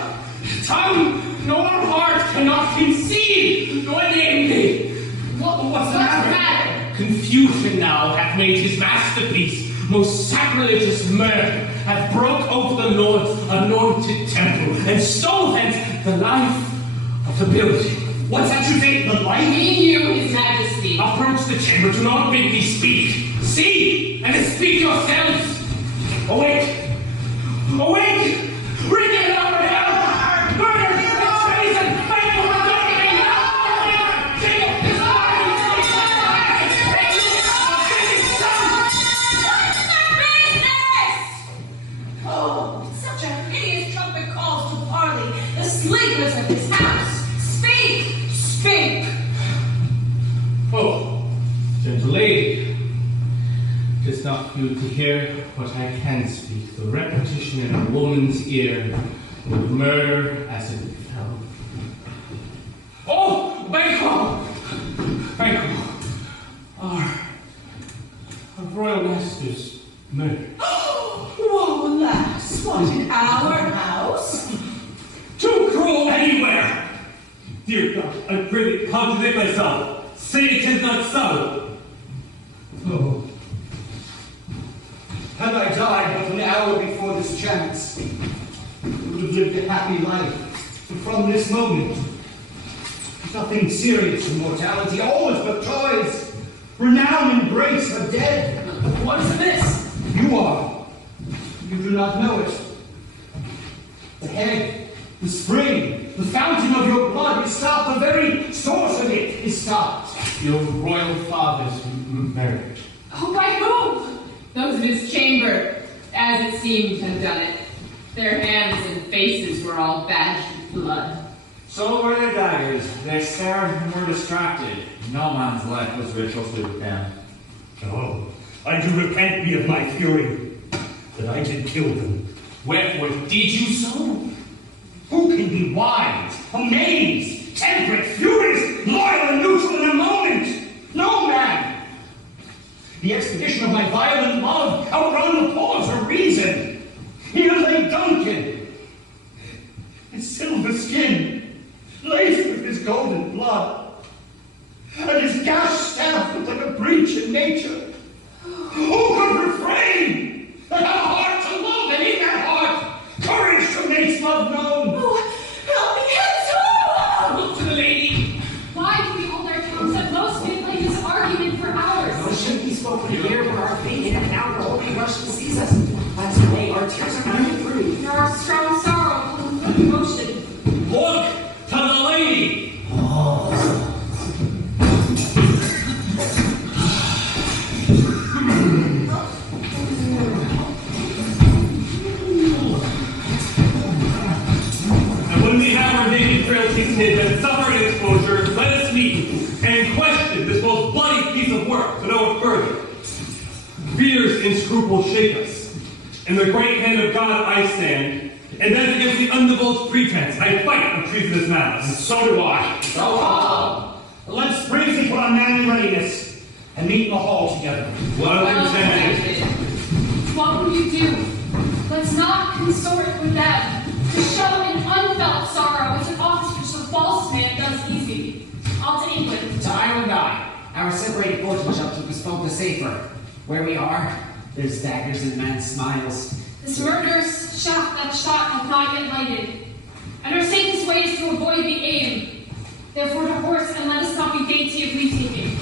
Tongue nor heart cannot conceive nor name thee. What's the matter? Confusion now hath made his masterpiece. Most sacrilegious murder hath broke over the Lord's anointed temple and stole hence the life of the building. What's that you say? The life? He knew his majesty. Approach the chamber, do not bid me speak. See, and speak yourselves. Awake! Awake! Bring it over here! Murder! Treason! Banquo! Donalbain! Jacob is Oh, such a hideous trumpet calls to parley, the sleepers of his house. Speak! Speak! Oh, gentle lady, 'tis not for you to hear what I can speak. The repetition in a woman's ear would murder as it befell. Oh, Banquo! Banquo! Our royal master's murdered. Whoa, lass, what in our house? Too cruel anywhere! Dear God, I pray contradict myself. Say it is not so. Oh. Had I died but an hour before this chance, I would have lived a happy life. But from this moment, nothing serious in mortality, always but joys. Renown and grace are dead. What is this? You are. You do not know it. The head, the spring, the fountain of your blood is stopped. The very source of it is stopped. Your royal father's marriage. Oh, by whom? Those in his chamber, as it seemed, had done it. Their hands and faces were all badged with blood. So were their daggers. They stared and were distracted. No man's life was ritually with them. Oh, I do repent me of my fury, that I did kill them. Wherefore did you so? Who can be wise, amazed, temperate, furious, loyal, and neutral in a moment? No man! The expedition of my violent love outrun the pause of reason. Here lay Duncan, his silver skin, laced with his golden blood, and his gash stabbed like a breach in nature. Who could refrain? That had a heart to love, and in that heart, courage to make love known. Oh, help me, Hansen! Look to the lady. Why do we hold our tongues at most? We play this argument for hours. No, it shouldn't be spoken here where our fate in and out will only rush to seize us. That's why our tears are not improved. There are strong sorrow and emotion. Look to the lady. And when we have our naked frailties hid and suffering exposure, let us meet and question this most bloody piece of work to know it further. Fears and scruples shake us. In the great hand of God I stand, and then against the undivulged pretense I fight of treasonous malice. And so do I. So Let's bravely put on manly readiness and meet in the hall together. Well intended. What will you do? Let's not consort with them. To show an unfelt sorrow is an office which the false man does easily. All to England. To Ireland I. Our separated fortunes shall keep us both the safer. Where we are, there's daggers and men's smiles. This murderous shaft that shot hath not yet lighted, and our safest way is to avoid the aim. Therefore to horse, and let us not be dainty of leave-taking.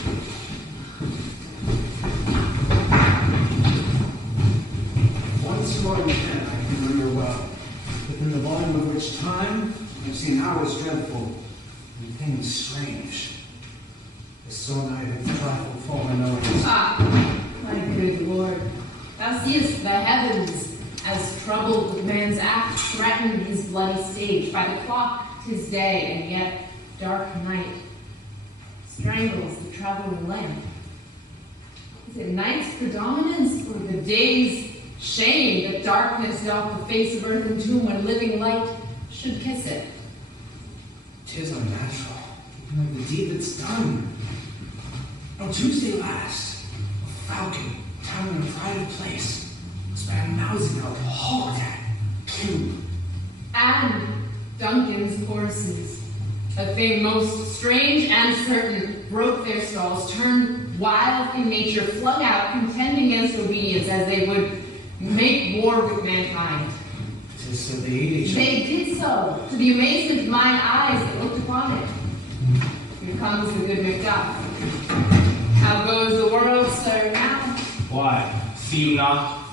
Once you are in pen, I can remember well. Within the volume of which time, I've seen hours dreadful and things strange. The so night of trifle fallen notice. through the Lord. Thou seest the heavens as troubled with man's act threaten his bloody stage. By the clock 'tis day, and yet dark night strangles the traveling lamp. Is it night's predominance, or the day's shame that darkness doth the face of earth and tomb when living light should kiss it? 'Tis unnatural, like the deed that's done. On Tuesday last, a falcon down in a private place was by a mousing out hawked at, killed. And Duncan's horses, a thing most strange and certain, broke their stalls, turned wild in nature, flung out, contending against obedience as they would make war with mankind. 'Tis so they ate each other. They did so, to the amazement of mine eyes that looked upon it. Here comes the good Macduff. How goes the world, sir, now? Why, see you not?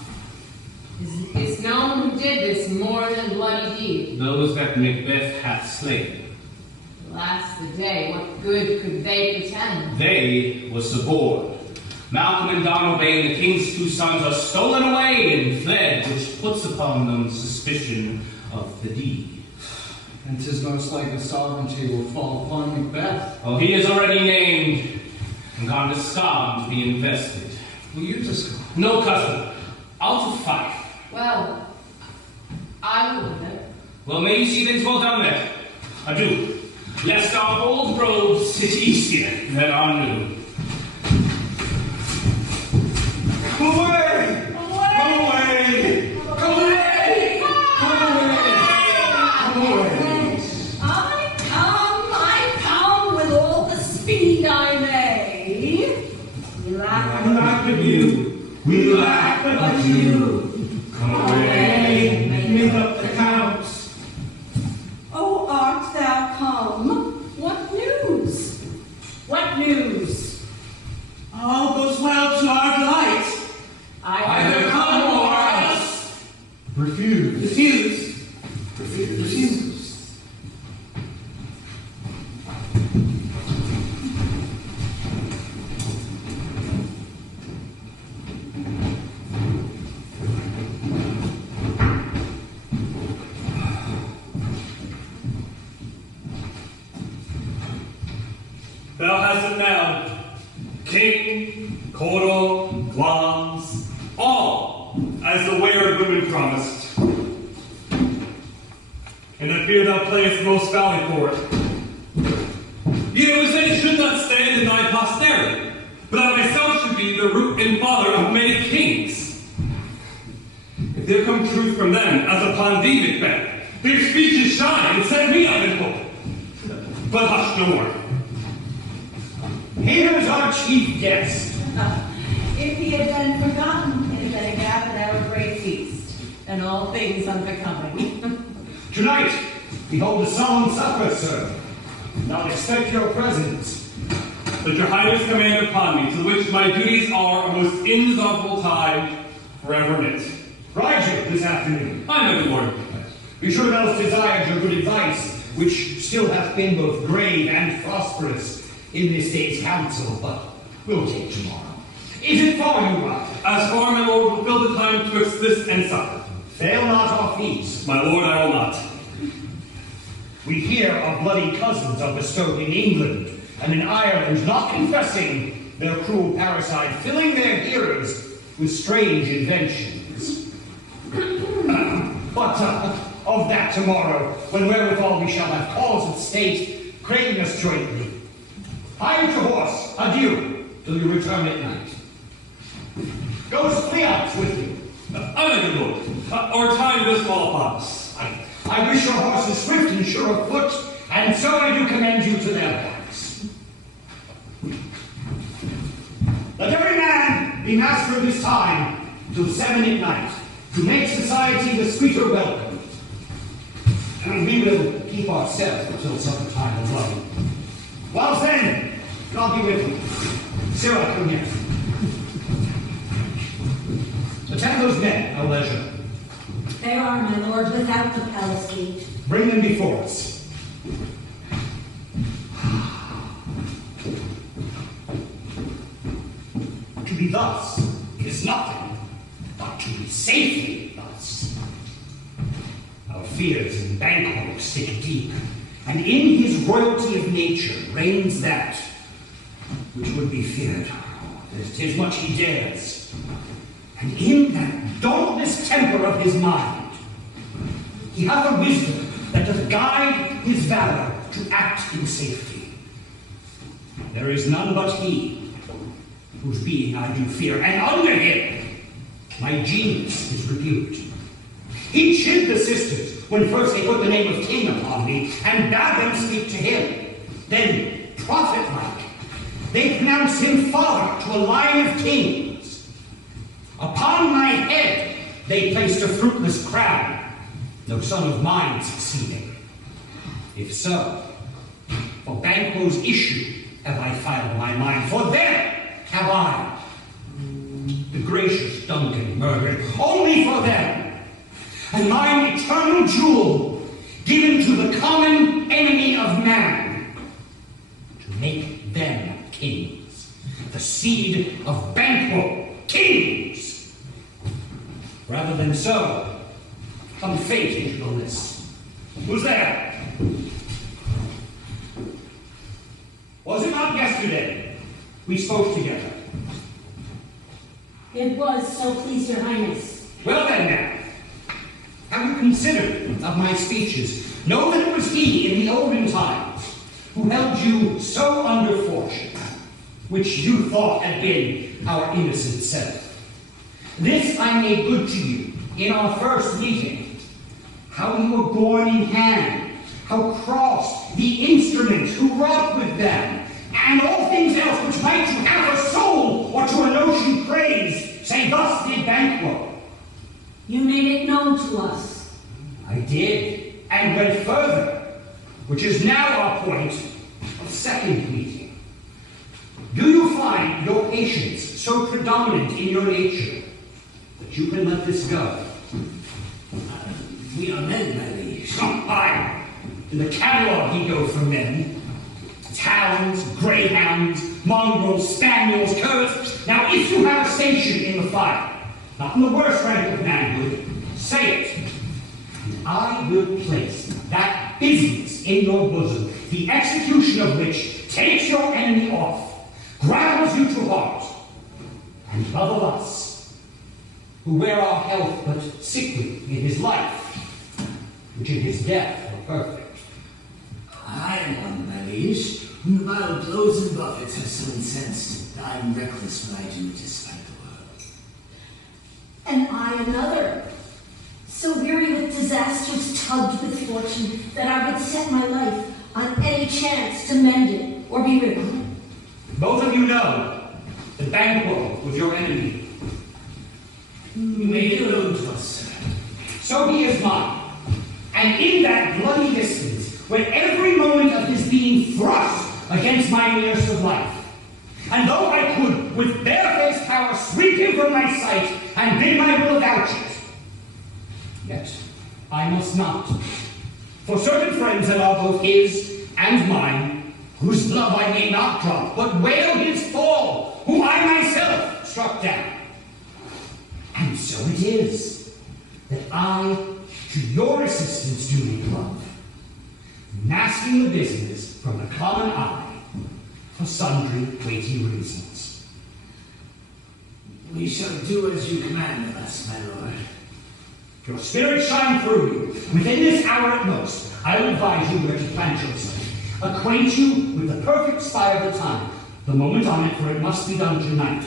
It's known who did this more than bloody deed. Those that Macbeth hath slain. Alas the day, what good could they pretend? They was suborned. Malcolm and Donalbain, the king's two sons, are stolen away and fled, which puts upon them suspicion of the deed. And 'tis most like the sovereignty will fall upon Macbeth. Oh, he is already named and gone to Scotland to be invested. Will you just go? No, cousin. Out of fight. Well, I will with it. Well, may you see things well done there. Adieu. Lest our old roads sit easier than our new. Away! Away! Come away! Come away! I come with all the speed I may. We lack of you. We lack of you. Come away. Make up the counts. Oh, art thou come? What news? What news? All goes well to our delight. Either come or else. Refuse. Refuse. Refuse. Thou hast it now. King, Coro, Glamis, all as the weird women promised. And I fear thou playest most valley for it. Yet it was said it should not stand in thy posterity, but I myself should be the root and father of many kings. If there come truth from them, as upon thee, Macbeth, their speeches shine and set me up in hope. But hush no more. Here's our chief guest. If he had been forgotten, it had been a gap at our great feast, and all things unbecoming. Tonight, we hold a solemn supper, sir. Now expect your presence. That your highness command upon me, to which my duties are a most indissoluble tie forever knit. Ride you this afternoon. I know the Lord. You should have else desired your good advice, which still hath been both grave and prosperous in this day's council, but we'll take tomorrow. Is it for you, Rod? As far, my lord, will fill the time twixt this and supper. Fail not our feast. My lord, I will not. We hear of bloody cousins are bestowed in England and in Ireland, not confessing their cruel parricide, filling their hearers with strange inventions. But of that tomorrow, when wherewithal we shall have cause of state, craving us jointly. Hide your horse, adieu, till you return at night. Goes Fleance with you. I beg your lord, our time does fall upon us. I wish your horses swift and sure of foot, and so I do commend you to their backs. Let every man be master of his time till 7 at night, to make society the sweeter welcome. And we will keep ourselves until supper time of love. Whilst then, God be with you. Sarah, come here. Attend those men at leisure. There are, my lord, without the palace gate. Bring them before us. To be thus is nothing but to be safely thus. Our fears in Banquo stick deep, and in his royalty of nature reigns that which would be feared. 'Tis much he dares, and in that dauntless temper of his mind, he hath a wisdom that doth guide his valor to act in safety. There is none but he, whose being I do fear, and under him my genius is rebuked. He chid the sisters when first they put the name of king upon me, and bade them speak to him. Then, prophet-like, they pronounce him father to a line of kings. Upon my head they placed a fruitless crown, no son of mine succeeding. If so, for Banquo's issue have I filed my mind, for them have I the gracious Duncan murdered, only for them, and mine eternal jewel given to the common enemy of man, to make them kings, the seed of Banquo, kings. Rather than so, come fate into the list. Who's there? Was it not yesterday we spoke together? It was, so please your highness. Well then now, have you considered of my speeches? Know that it was he in the olden times who held you so under fortune, which you thought had been our innocent self. This I made good to you in our first meeting, how you were borne in hand, how crossed the instruments who wrought with them, and all things else which might to half a soul or to a notion praise, say thus did Banquo. You made it known to us. I did, and went further, which is now our point of second meeting. Do you find your patience so predominant in your nature that you can let this go? We are men, my liege. Aye. In the catalogue he goes for men. It's hounds, greyhounds, mongrels, spaniels, curs. Now, if you have a station in the fight, not in the worst rank of manhood, say it. And I will place that business in your bosom, the execution of which takes your enemy off, gravels you to heart, and love of us, who wear our health but sickly in his life, which in his death are perfect. I am one, my liege, whom the vile blows and buffets have so incensed that I am reckless when I do despite the world. And I another, so weary with disasters, tugged with fortune, that I would set my life on any chance to mend it or be rid of it. Both of you know that Banquo was your enemy. You made it known to us, sir. So he is mine. And in that bloody distance, when every moment of his being thrust against my nearest of life, and though I could with barefaced power sweep him from my sight and bid my will avouch it, yet I must not. For certain friends that are both his and mine, whose love I may not drop, but wail his fall, whom I myself struck down. And so it is that I to your assistance do make love, masking the business from the common eye for sundry weighty reasons. We shall do as you command us, my lord. Your spirit shine through you. Within this hour at most, I will advise you where to plant yourself. Acquaint you with the perfect spy of the time, the moment on it, for it must be done tonight.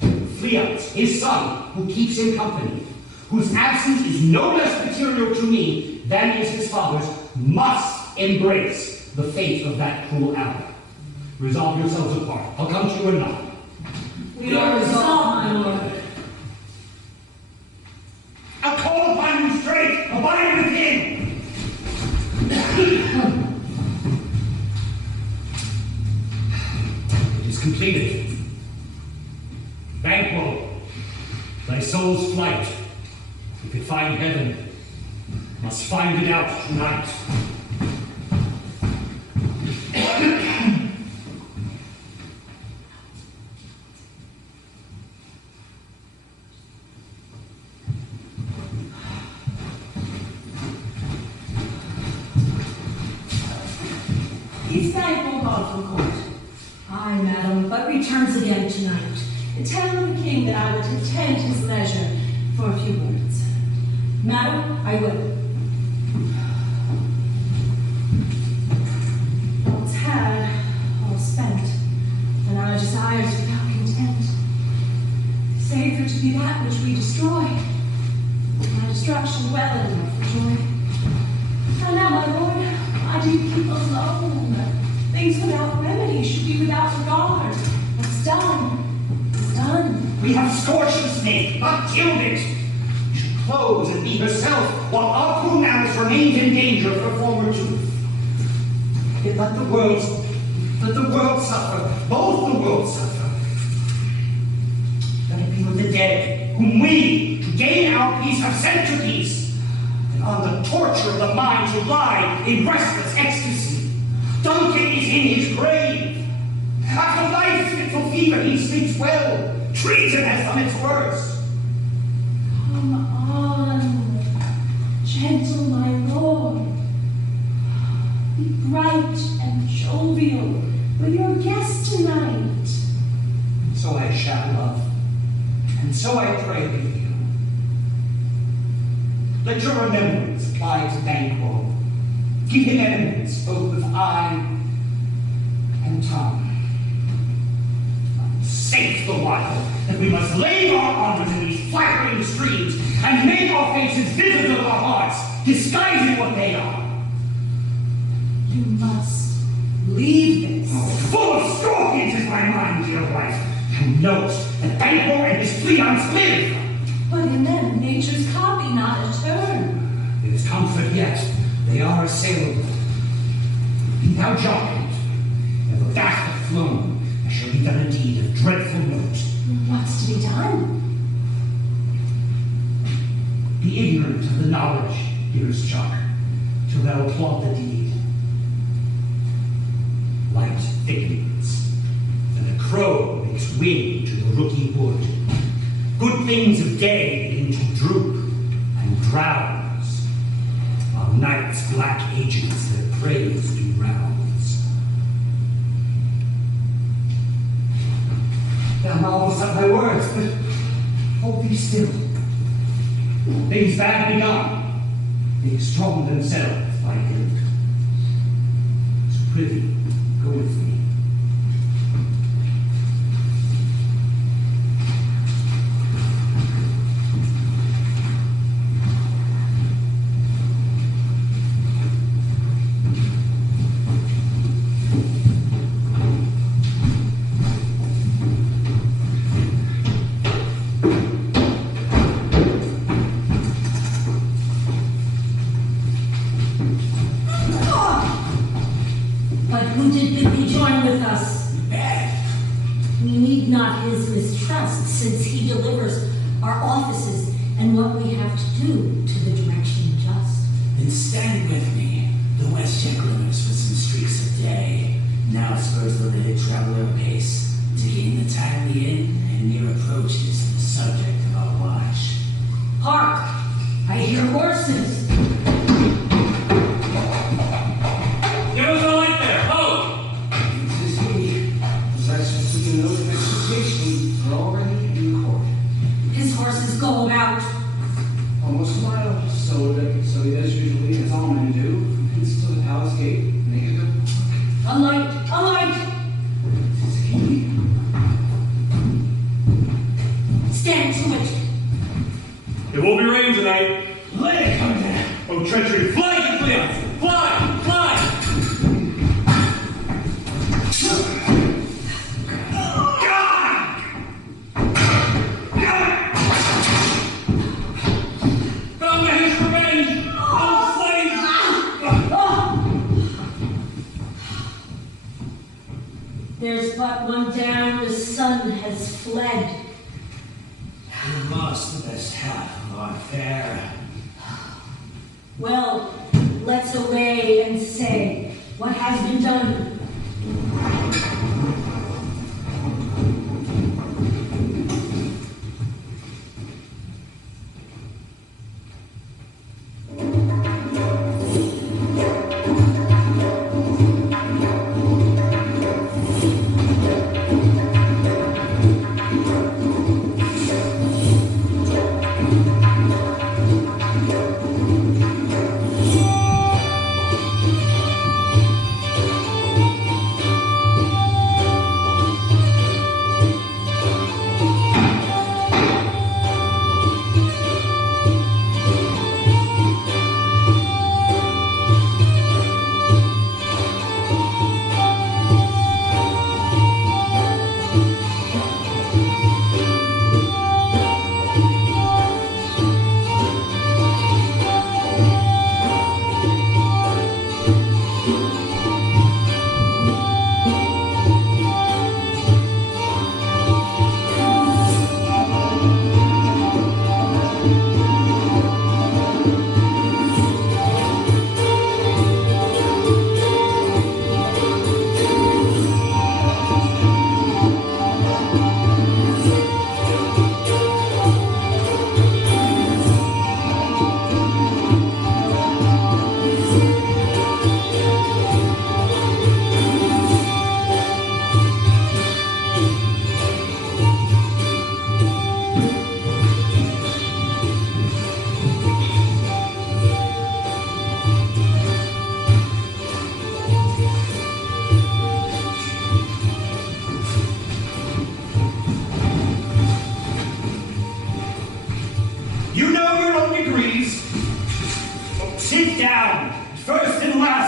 Fleance, his son, who keeps him company, whose absence is no less material to me than is his father's, must embrace the fate of that cruel hour. Resolve yourselves apart. I'll come to you anon. We are resolved, my lord. I'll call upon you straight. Abide within. It is completed. Banquo, thy soul's flight, if it find heaven, must find it out tonight. He's thankful God from court. Aye, madam, but returns again tonight. Tell the king that I would attend his leisure for a few words. Madam, I will. All's had, all spent, and our desires without content. Save her to be that which we destroy. My destruction well enough for joy. And now, my lord, I do keep alone. Things without remedy should be without regard. What's done is done. We have scorched the snake, not killed it. She should close and be herself, while our poor Alice remains in danger of her former truth. Yet let the world suffer, both the worlds suffer. Let it be with the dead, whom we, to gain our peace, have sent to peace, and on the torture of the mind to lie in restless ecstasy. Duncan is in his grave. After life's fitful fever, he sleeps well. Treason has done its worst. Come on, gentle my lord. Be bright and jovial with your guest tonight. So I shall love, and so I pray with you. Let your remembrance apply to Banquo. Give him eminence both with eye and tongue. Safe the while that we must lay our honors in these flattering streams and make our faces visitors of our hearts, disguising what they are. You must leave this. Oh, full of scorpions is my mind, dear wife. You know that Banquo and his Fleance live. But in them, nature's copy, not a turn. There is comfort yet. They are assailable. Be thou jocund, and the bat hath flown. I shall be done a deed of dreadful note. What's to be done? Be ignorant of the knowledge, dearest Jock, till thou applaud the deed. Light thickens, and a crow makes wing to the rooky wood. Good things of day begin to droop and drowse, while night's black agents their praise do rounds. Thou marvelst at my words, but hold thee still. Things bad begun, being strong themselves by guilt. So prithee, go with me. Since he delivers our offices and what we have to do to the direction just. Then stand with me. The West check limits for some streaks of day. Now spurs the limited traveler apace to gain the timely in and near approaches to the subject of our watch. Hark! I hear horses. Give us a light there. Ho! This is he. Possessors to the note of exultation are already in court. His horses go about. Almost a mile, so he does usually, as all men do, from hence to the palace gate, and they get the A light! A light! This is he. Stand to it. It won't be raining tonight. Let it come down. Oh, treachery. Fly, Fleance! Fly! Fly! Found his revenge! Oh, slaves! There's but one down, the sun has fled. We lost the best half of our fare. Well, let's away and say what has been done.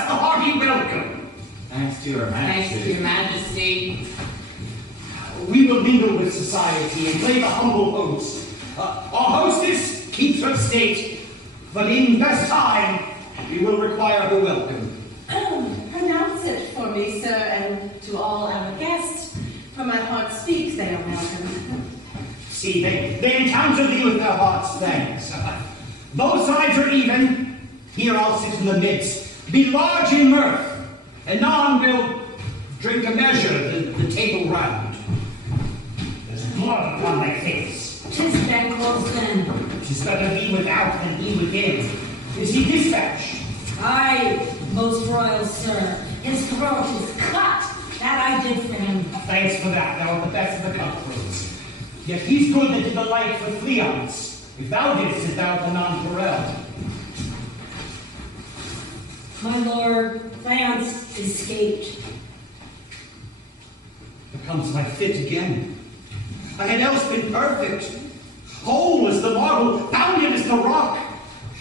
us the hearty welcome. Thanks to your Thanks majesty. to your majesty. We will mingle with society and play the humble host. Our hostess keeps her state, but in best time, we will require her welcome. Pronounce it for me, sir, and to all our guests. For my heart speaks, they are welcome. See, they encounter thee with their hearts' thanks. Both sides are even. Here I'll sit in the midst. Be large in mirth. Anon we'll drink a measure, the table round. There's blood upon thy face. 'Tis Banquo's then. 'Tis better be without than be within. Is he dispatched? Aye, most royal sir. His throat is cut. That I did for him. Thanks for that, thou art the best of the cutthroats. Yet he's good that did the like for Fleance. If thou didst, it thou the non-Perel. My lord, Fleance escaped. Here comes my fit again. I had else been perfect. Whole as the marble, bounded as the rock,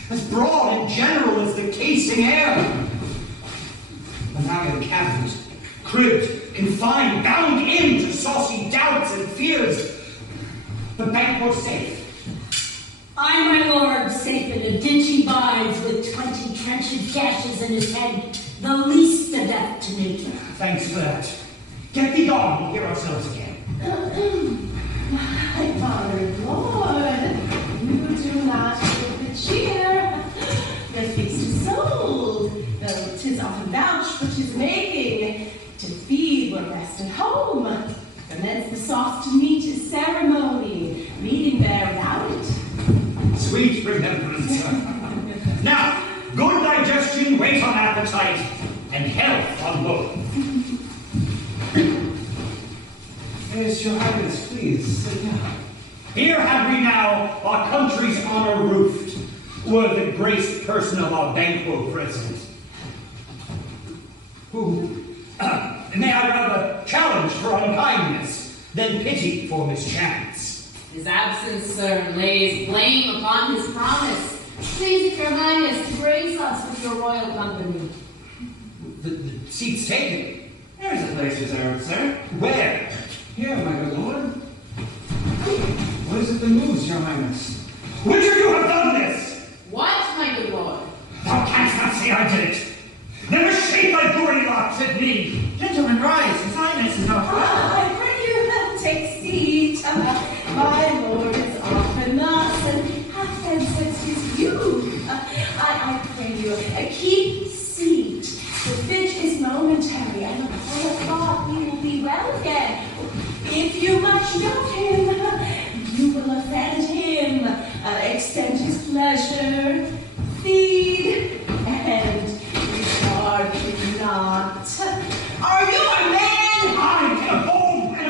as broad and general as the casing air. But now I am cabined, cribbed, confined, bound in to saucy doubts and fears. The Banquo safe. I, my lord, safe in a dingy binds with 20 trenchant gashes in his head, the least a death to nature. Thanks for that. Get thee gone, we'll hear ourselves again. My honored lord, you do not give the cheer. Your feast is sold, though 'tis often vouched for 'tis making. To feed will rest at home. Commence the soft meat ceremony, meeting there without it. Sweet remembrance. Now, good digestion, wait on appetite, and health on both. Yes, your highness, please, sit down. Here have we now our country's honor roofed, were the graced person of our Banquo present. Who, may I rather challenge for unkindness than pity for mischance. His absence, sir, lays blame upon his promise. Please, your highness, to grace us with your royal company. The seat's taken. There's a place reserved, sir. Where? Here, my good lord. What is it that moves, your highness? Which of you have done this? What, my good lord? Thou canst not say I did it. Never shake thy gory locks at me. Gentlemen, rise. His highness is not I pray you take seat. My lord is often thus, and half since his youth. I pray you, keep seat. The fit is momentary, and upon a thought we will be well again. If you much know him, you will offend him, extend his pleasure, feed, and regard him not. Are you a man? I, a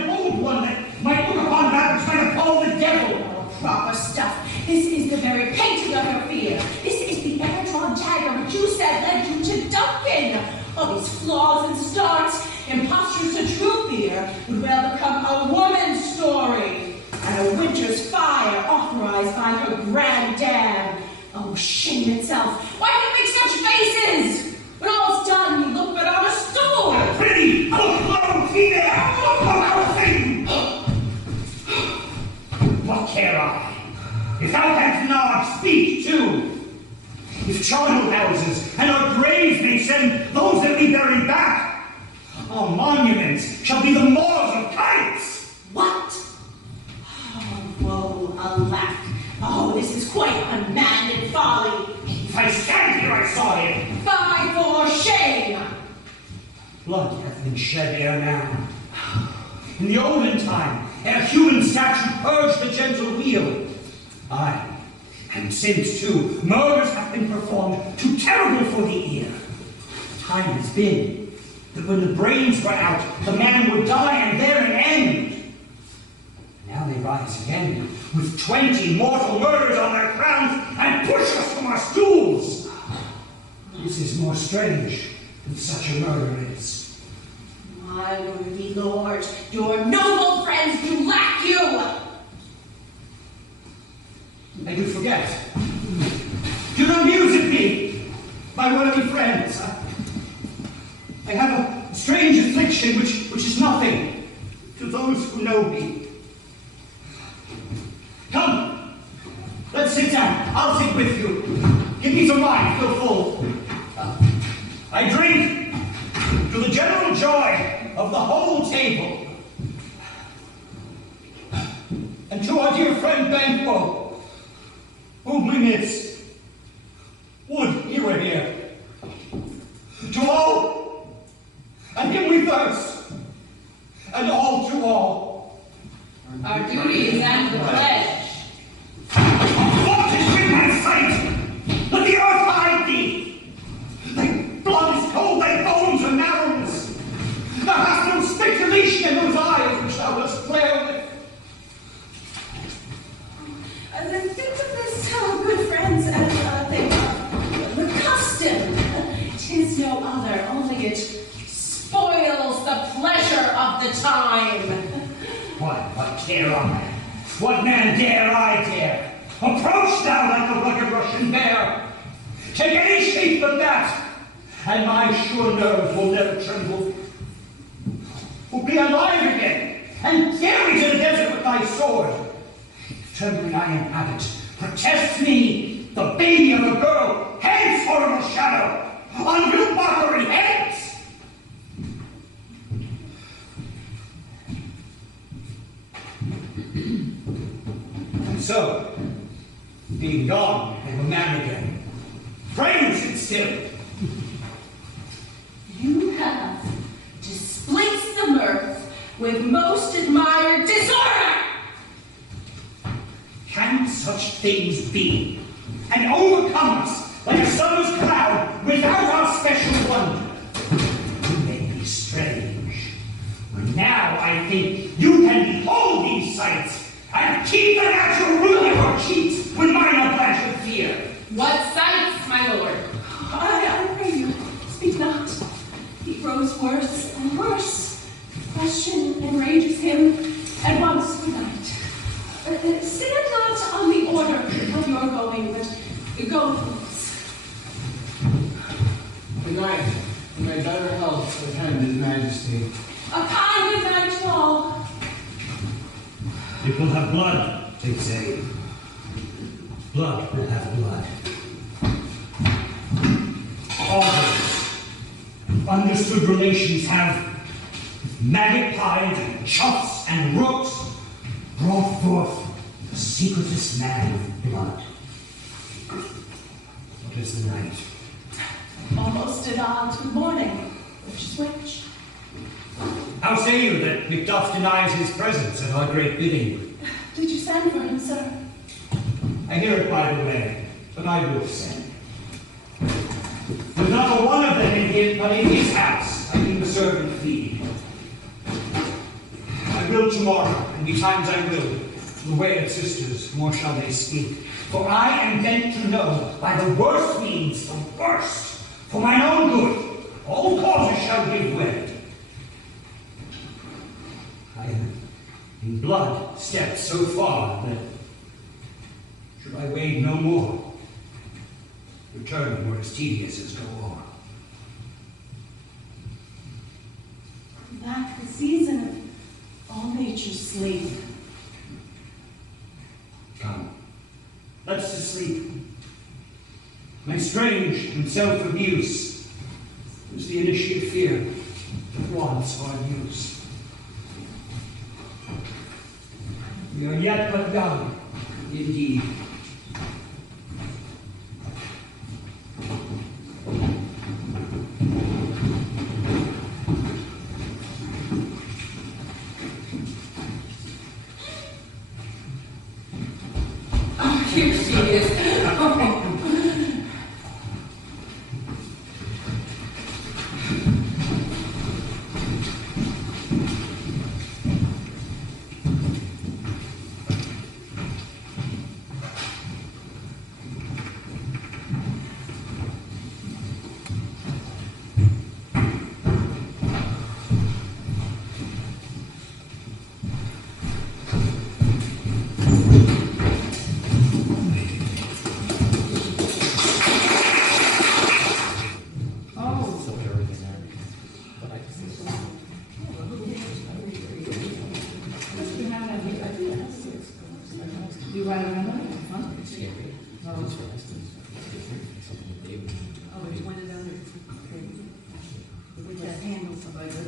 bold one that might look upon that which might appall the devil. Oh, proper stuff. This is the very painting of your fear. This is the ever-drawn dagger which you said led you to Duncan. All these flaws and starts, impostures to true fear, would well become a woman's story, and a winter's fire authorized by her granddam. Oh, shame itself! Why do you make such faces? When all's done, you look but on a stool. Pretty, full-blown female, full-blown thing. What care I? If thou canst nod, speak too. If charnel houses and our graves may send those that we bury back, our monuments shall be the maws of kites. What? Oh, woe, alack. Oh, this is quite unmanned folly. If I stand here, I saw him. Fie for shame! Blood hath been shed ere now. In the olden time, ere human statute purged the gentle wheel. Aye, and since, too, murders have been performed too terrible for the ear. Time has been that when the brains were out, the man would die and there an end. Now they rise again with 20 mortal murders on their crowns and push us from our stools. This is more strange than such a murder is. My worthy lord, your noble friends do lack you! I do forget. Do not muse at me, my worthy friends. I have a strange affliction which is nothing to those who know me. Come, let's sit down. I'll sit with you. Give me some wine, feel full. I drink to the general joy of the whole table. And to our dear friend Banquo, whom we miss. Would he were here. To all, and him we thirst, and all to all. Our duty is at the pledge. What is with my sight? Let the earth hide thee. Thy blood is cold, thy bones are narrowness. Thou hast no speculation in those eyes which thou dost flare with. Think of this, good friends, as the custom. 'Tis no other, only it spoils the pleasure of the time. What dare I? What man dare I dare? Approach thou like a rugged Russian bear. Take any shape but that, and my sure nerves will never tremble. Will be alive again, and carry to the desert with thy sword. Trembling I inhabit, protest me, the baby of a girl, hence, horrible shadow, on your mockery, hence! And so, being gone, I am a man again. Pray sit still. You have displaced the mirth with most admired disorder. Can such things be, and overcome us like a summer's cloud without our special wonder? You may be strange, but now I think you can behold these sights and keep the natural rule of your cheeks when mine are blanched with fear. What sights, my lord? I pray you, speak not. He grows worse and worse. Question enrages him at once good night. Stand not on the order of your going, but go, please. Good night. May better health attend His Majesty. A kind good night to all. It will have blood, they say. Blood will have blood. All understood relations have magpies and choughs and rooks brought forth the secretest man of blood. What is the night? Almost at odds with morning. Which is which? How say you that Macduff denies his presence at our great bidding? Did you send for him, sir? I hear it by the way, but I will send. There's not a one of them in his, but in his house I keep a servant feed. I will tomorrow, and betimes I will. The wedded sisters, more shall they speak. For I am bent to know, by the worst means, the worst, for mine own good, all causes shall give way. I am in blood stepped so far that, should I wade no more, returning were as tedious as go on. Back the season of all nature's sleep. Come, let's to sleep. My strange and self-abuse is the initiate fear that wants our use. We are yet but young, indeed. Here she is. Oh, it's one of those. With the handles of it.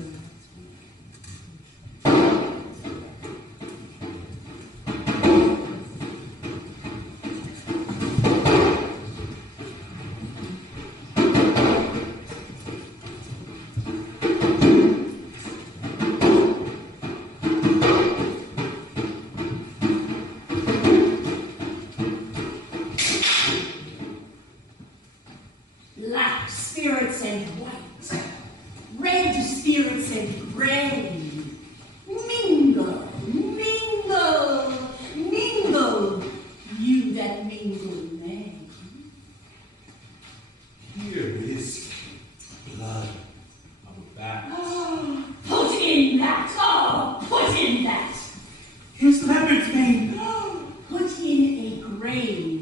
Black spirits and white, red spirits and gray. Mingle, mingle, mingle, you that mingle may. Here is blood of a bat. Oh, put in that, oh, put in that. Here's leopard's mane. Put in a grain.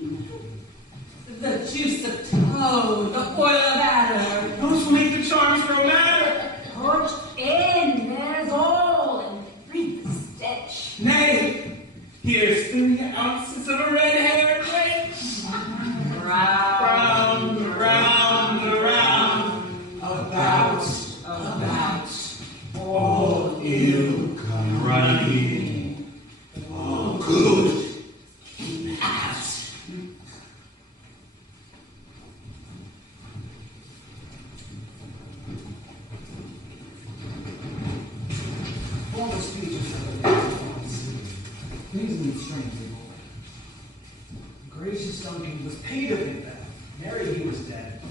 The juice of toad, the oil of adder. Those will make the charms grow madder. Put in, there's all, and breathe the stench. Nay, here's 3 ounces of a red-haired wench. Round, Round, about, all ill come running, all good at. All the speeches of the days please me strangely, boy. Gracious Duncan was paid of it that Mary he was dead.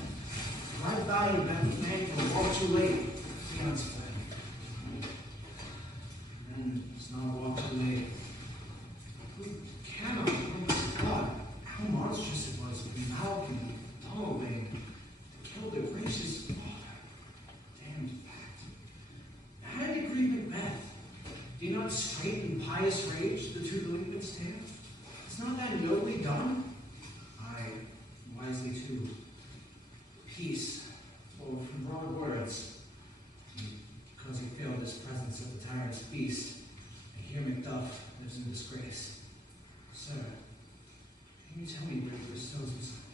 My body bent thankful all too late. Fleance fled. And it's not a walk too late. We cannot promise God how monstrous it was when Malcolm and Donalbain killed their gracious father. Damned fact. Had it grieved Macbeth, do you not straight in pious rage the two delinquents' tale? Is not that nobly done? Aye, wisely too. Peace, or from broad words. Because he failed his presence at the tyrant's feast, I hear Macduff lives in disgrace. Sir, can you tell me where he bestows himself?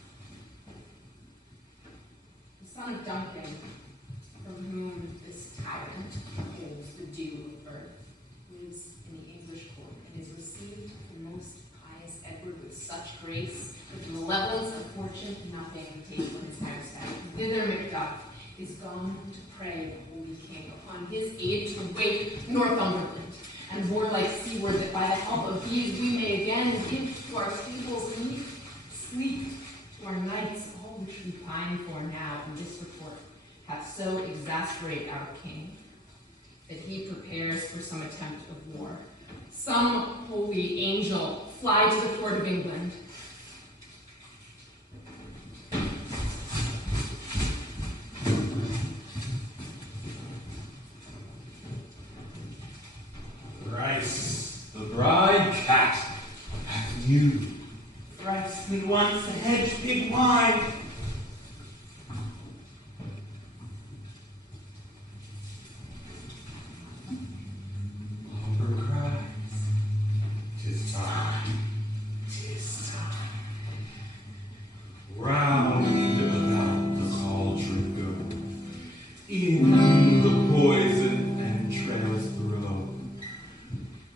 The son of Duncan, from whom this tyrant holds the dew of earth, lives in the English court and is received the most pious Edward with such grace that the malevolence of fortune nothing takes from his higher staff. Thither Macduff is gone to pray the holy king upon his aid to wake Northumberland, and warlike Seward, that by the help of these we may again give to our stables sleep to our knights, all which we pine for now in this report hath so exasperate our king, that he prepares for some attempt of war. Some holy angel fly to the court of England. Reiss, the bride cat, hath you. Thrice me once a hedge pig wine. Longer cries. 'Tis time. Round about the cauldron go, in the poison entrails throw.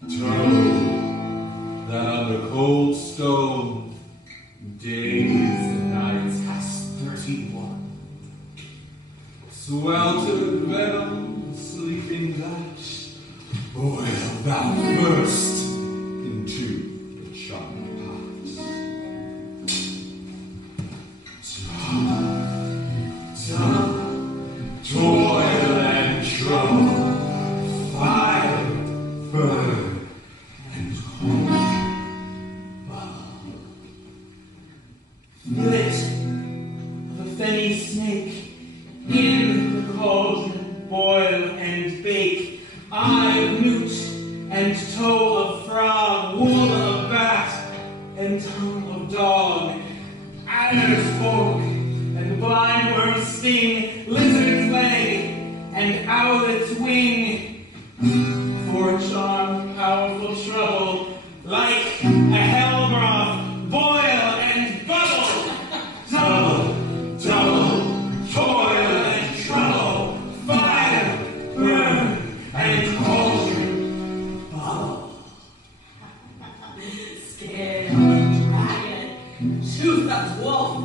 Toad, that on the cold stone, days and nights hast 31. Sweltered venom, sleeping Dutch, boil thou first into the charmed pot. Toil and trouble, fire, burn, and cold. Fillet of a fenny snake, in the cauldron boil and bake. Eye of newt and toe of frog, wool of bat and tongue of dog, adder's fork and blindworm's sting, lizard's leg and owlet's wing. For a charm, powerful trouble, like a hell broth, that wolf,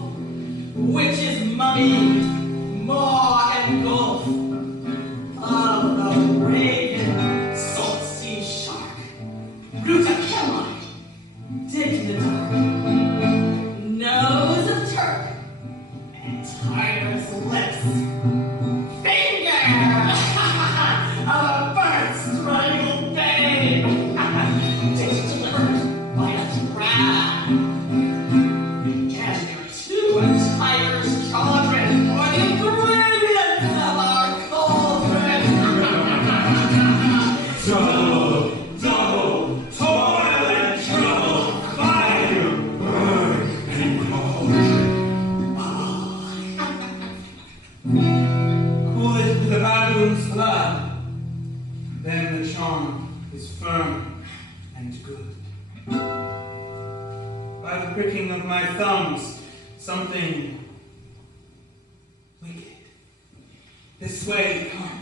which is money, maw, and gulf, of the raven, salt sea shark, root of hemlock, dig in the dark, nose of Turk, and tiger's lips, finger of a burnt strangled babe, dish delivered by a crab, and to a tiger's children, or the ingredients of our cauldron. Double, toil and trouble, fire, burn, and cooleth the baboon's blood, then the charm is firm and good. By the pricking of my thumbs, something wicked this way comes.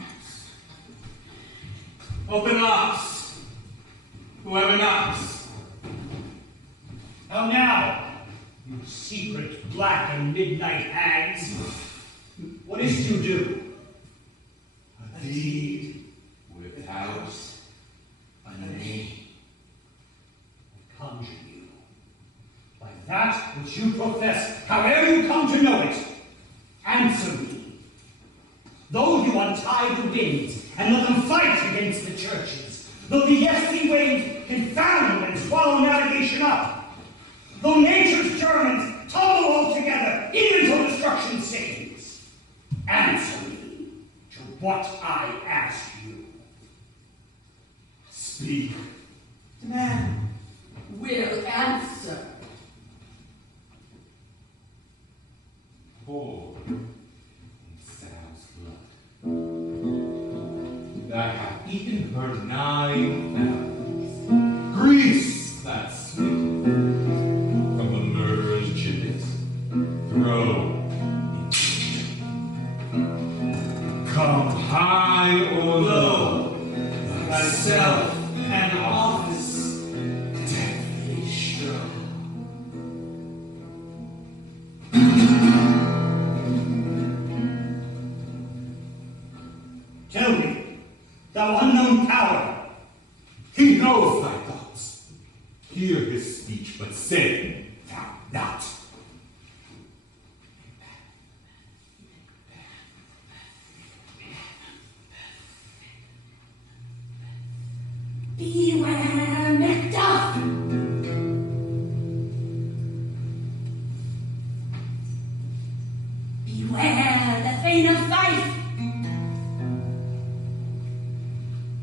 Open locks, whoever knocks. How now, you secret black and midnight hags? What is to do? A deed without a name. I conjure you, by that which you profess, however you come to know it, answer me. Though you untie the winds and let them fight against the churches, though the Yesti waves confound and swallow navigation up, though nature's Germans tumble all together, even till destruction saves, answer me to what I ask you. Speak. The man will answer. Pour in Sal's blood, that hath eaten her 9 fellows. Grease that sweet from the murderer's gibbet, throw Come high or low, thyself and office deathly show. Tell me, thou unknown power, He knows thy thoughts. Hear his speech, but say thou not. Beware, Macduff! Beware the Thane of Fife!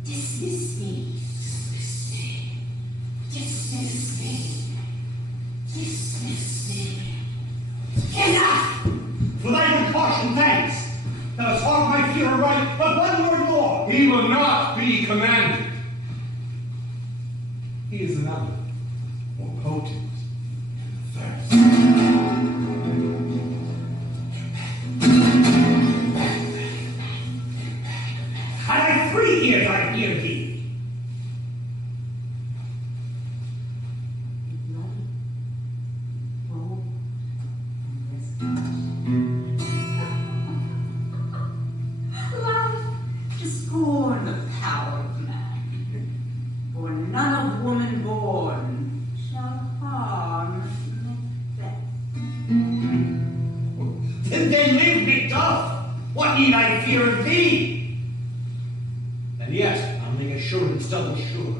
Dismiss me. Dismiss me. Dismiss me. Dismiss me. Enough! for thy good caution, thanks. Thou hast hard my fear aright, but one word more. He will not be commanded. He is another, more potent than the first. Had I 3 ears, I'd hear thee. Laugh to scorn the power of man, for none of woman born shall harm Macbeth. Then live, Macduff. What need I fear of thee? And yet, I'll make assurance double sure.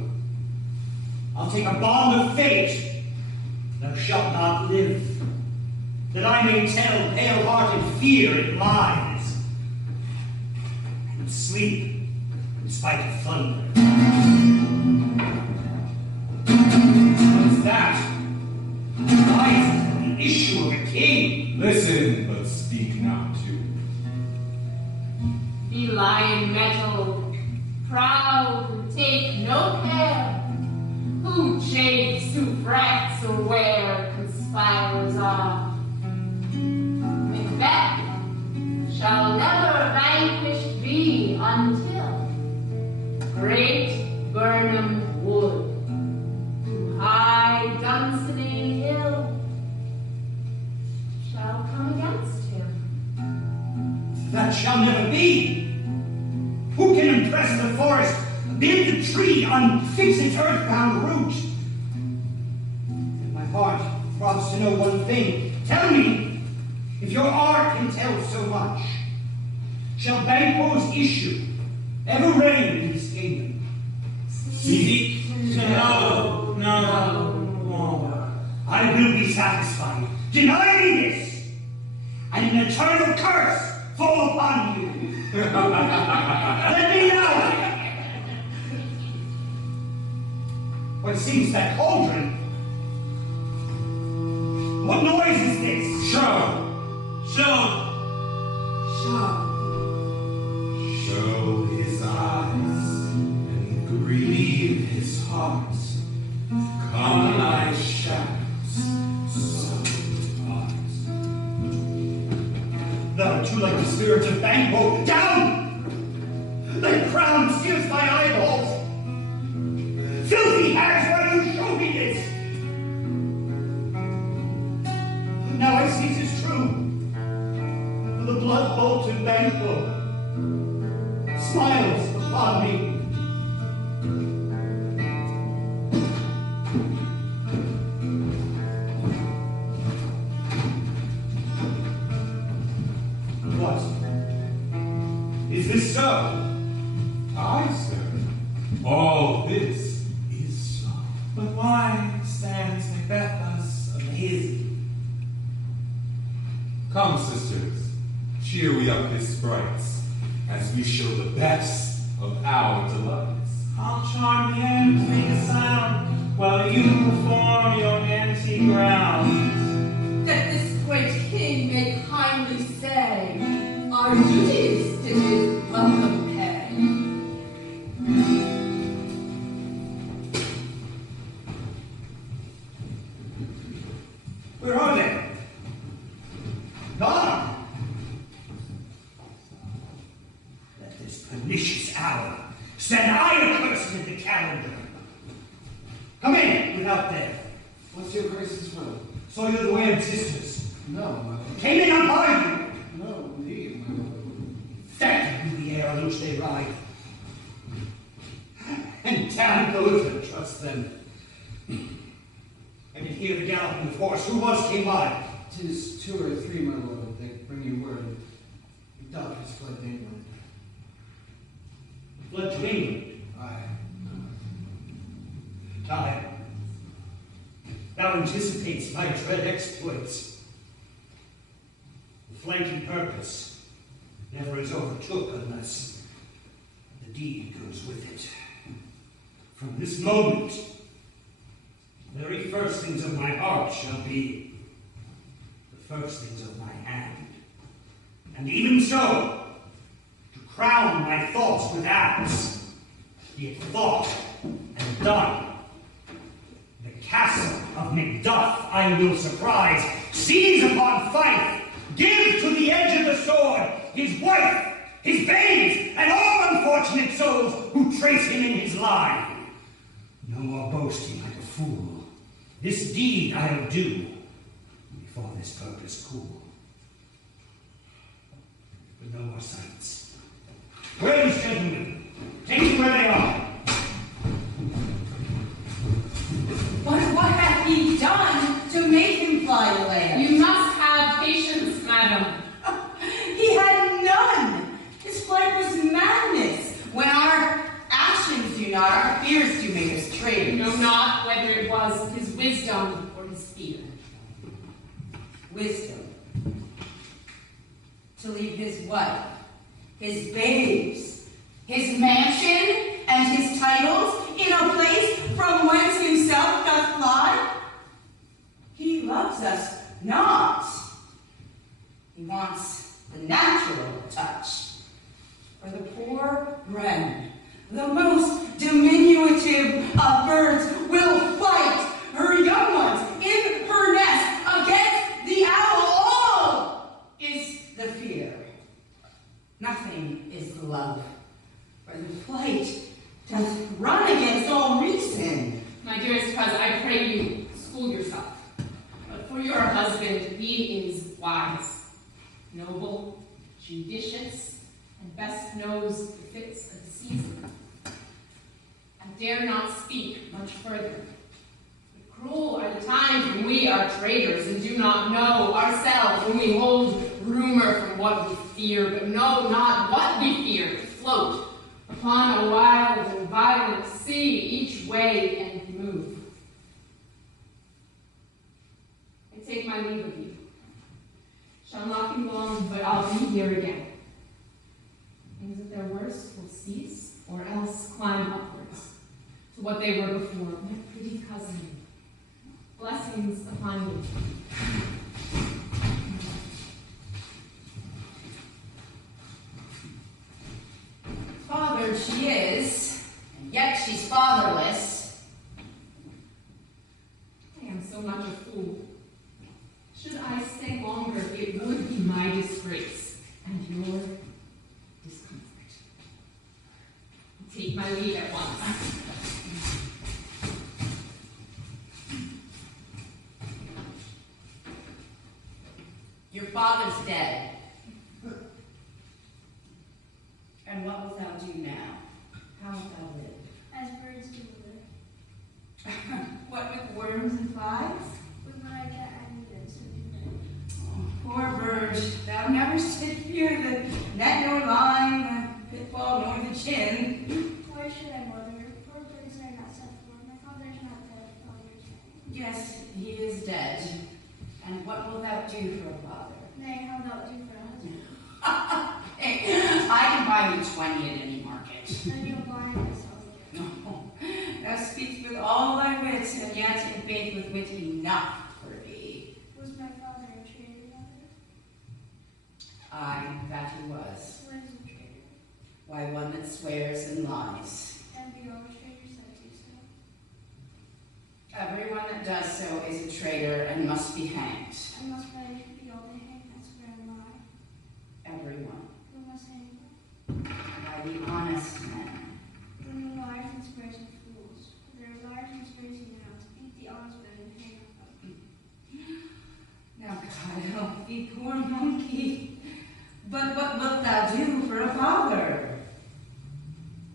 I'll take a bond of fate. Thou shalt not live, that I may tell pale-hearted fear it lies, and sleep in spite of thunder. What is that? Lies from the issue of a king. Listen, but speak not too. Be lion metal, proud and take no care. Who chafes, who frets, or where conspirers are. Macbeth shall never vanquished be until great Burnham Wood to high Dunsinane Hill That shall never be. Who can impress the forest, bid the tree unfix its earthbound root? And my heart throbs to know one thing. Tell me, if your art can tell so much, shall Banquo's issue ever reign in this kingdom? Seek to know no more. I will be satisfied. Deny me this, and an eternal curse fall upon you. Let me know. What seems that cauldron? What noise is this? Show his eyes and grieve his heart. Come like shadows, so depart. Thou art too like the spirit of Banquo. Down! Thy crown seals my eyeballs. Filthy hags, why do you show me this? Now I see 'tis true. The blood bolt in Banquo smiles upon me. What? Is this so? Aye, sir. All this is so. But why stands Macbeth thus amazing? Come, sisters, cheer we up his sprites, as we show the best of our delights. I'll charm the air to make a sound, while you perform your antique rounds. That this great king may kindly say, our duties did his welcome pay. Where are they? Gone! Let this pernicious hour send I a curse with the calendar. Come in, without there. What's your grace's will? Saw you the way of sisters. No, my lord. Came in on by you. No, indeed, my lord. That be the air on which they ride. And damn those that trust them. I did hear the galloping of horse. Who came by? 'Tis 2 or 3, my lord. They bring you word. Macduff has fled to England. Fled to England. Aye. Time. Thou anticipates my dread exploits. The flanking purpose never is overtook unless the deed goes with it. From this moment, the very first things of my heart shall be the first things of my hand. And even so, to crown my thoughts with acts, be it thought and done, the castle of Macduff I will surprise, seize upon Fife, give to the edge of the sword his wife, his babes, and all unfortunate souls who trace him in his line. No more boasting like a fool. This deed I'll do before this purpose cool. But no more silence. Where are these gentlemen? Take them where they are. What hath he done to make him fly away? You must have patience, madam. He had none. His flight was madness. When our actions do not, our fears do make us traitors. You know not whether it was his wisdom or his fear. Wisdom. To leave his wife, his babes, his mansion, and his titles in a place from whence himself doth fly? He loves us not. He wants the natural touch. For the poor wren, the most diminutive of birds, will fight her young ones in her nest against the owl. All is the fear. Nothing is the love. For the flight doth run against all reason. My dearest cousin, I pray you, school yourself. But for your husband, he is wise, noble, judicious, and best knows the fits of the season. I dare not speak much further. Cruel are the times when we are traitors and do not know ourselves, when we hold rumor from what we fear, but know not what we fear, to float upon a wild and violent sea, each way and move. I take my leave of you. Shall not be long, but I'll be here again. Things of their worst will cease, or else climb upwards to what they were before. My pretty cousin, blessings upon you. Fathered she is, and yet she's fatherless. I am so much a fool. Should I stay longer, it would be my disgrace and your discomfort. Take my leave at once. Your father's dead. And what wilt thou do now? How wilt thou live? As birds do live. What with worms and flies? With what I get, I need it, so do it. Oh, poor bird, thou never sit fear the net nor line, the pitfall nor the chin. Why should I bother? Poor birds are not set for. My father is not dead, father's dead. Yes, he is dead. And what wilt thou do for a father? Nay, how thou do for a husband? I can buy you 20 at any market. Then you'll buy myself again. No, thou speaks with all thy wit, and yet in faith with wit enough for thee. Was my father a traitor, mother? Aye, that he was. What is a traitor? Why, one that swears and lies. And be always traitors that do so. Everyone that does so is a traitor and must be hanged. I must really be all the hang that swear and lie. Everyone. Who must hang them? Why, the honest men. Then the liars and swears and fools. There are liars and swears now to beat the honest men and hang them. Now, God help thee, poor monkey. But what wilt thou do for a father?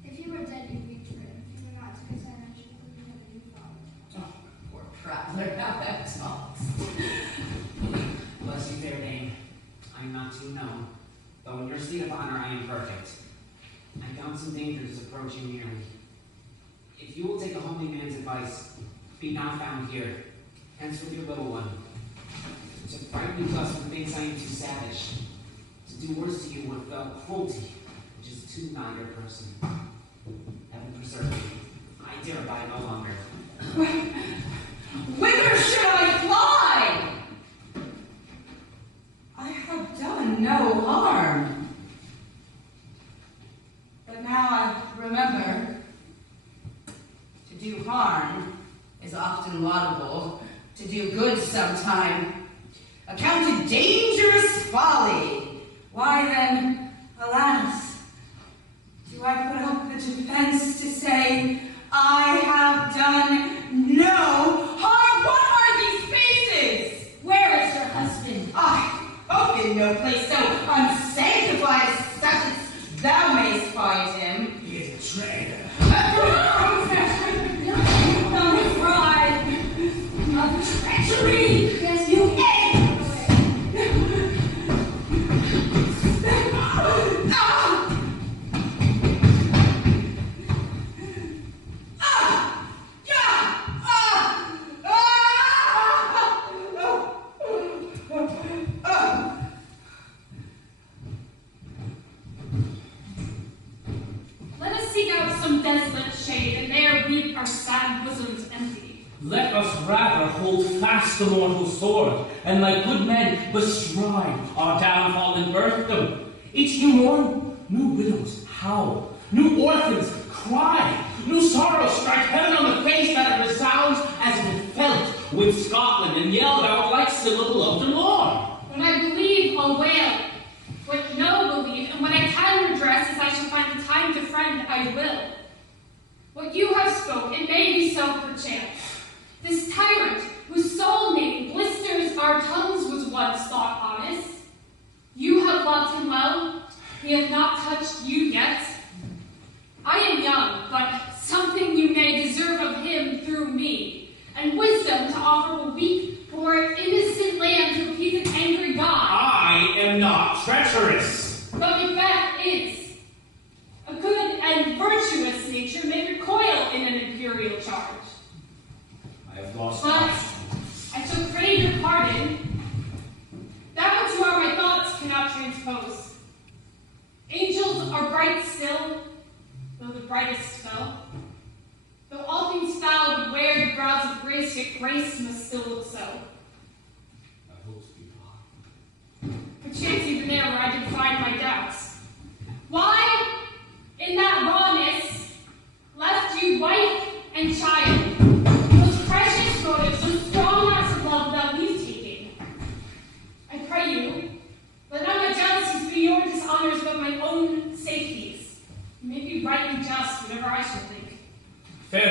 If you were dead, you'd be traitor. If you were not, to his I should believe have a new father. Oh, poor prattler, how that talks. Bless you, fair dame. I'm not to know, though in your state of honor I am perfect. I found some dangers approaching nearly. If you will take a homely man's advice, be not found here, hence with your little one. To frighten me thus with things I am too savage. To do worse to you without cruelty, which is too nigh your person. Heaven preserve me. I dare abide no longer. Whither should I fly? I have done no harm. But now I remember, to do harm is often laudable, to do good sometime accounted dangerous folly. Why then, alas, do I put up the defense to say, I have done no harm? What are these faces? Where is your husband? I hope in no place so unsanctified as such as thou mayst find him. He is a traitor. Of treachery! Yes, you egg! Let us seek out some desolate shade, and there weep our sad bosoms empty. Let us rather hold fast the mortal sword, and like good men bestride our downfall and birthdom. Each new morn, new widows howl, new orphans cry, new sorrows strike heaven on the face that it resounds as if it felt with Scotland and yelled out like syllable of the Lord. When I believe, I'll wail. What no believe, and when I can redress, as I shall find the time to friend, I will. What you have spoke, it may be so perchance. This tyrant, whose soul name blisters our tongues, was once thought honest. You have loved him well,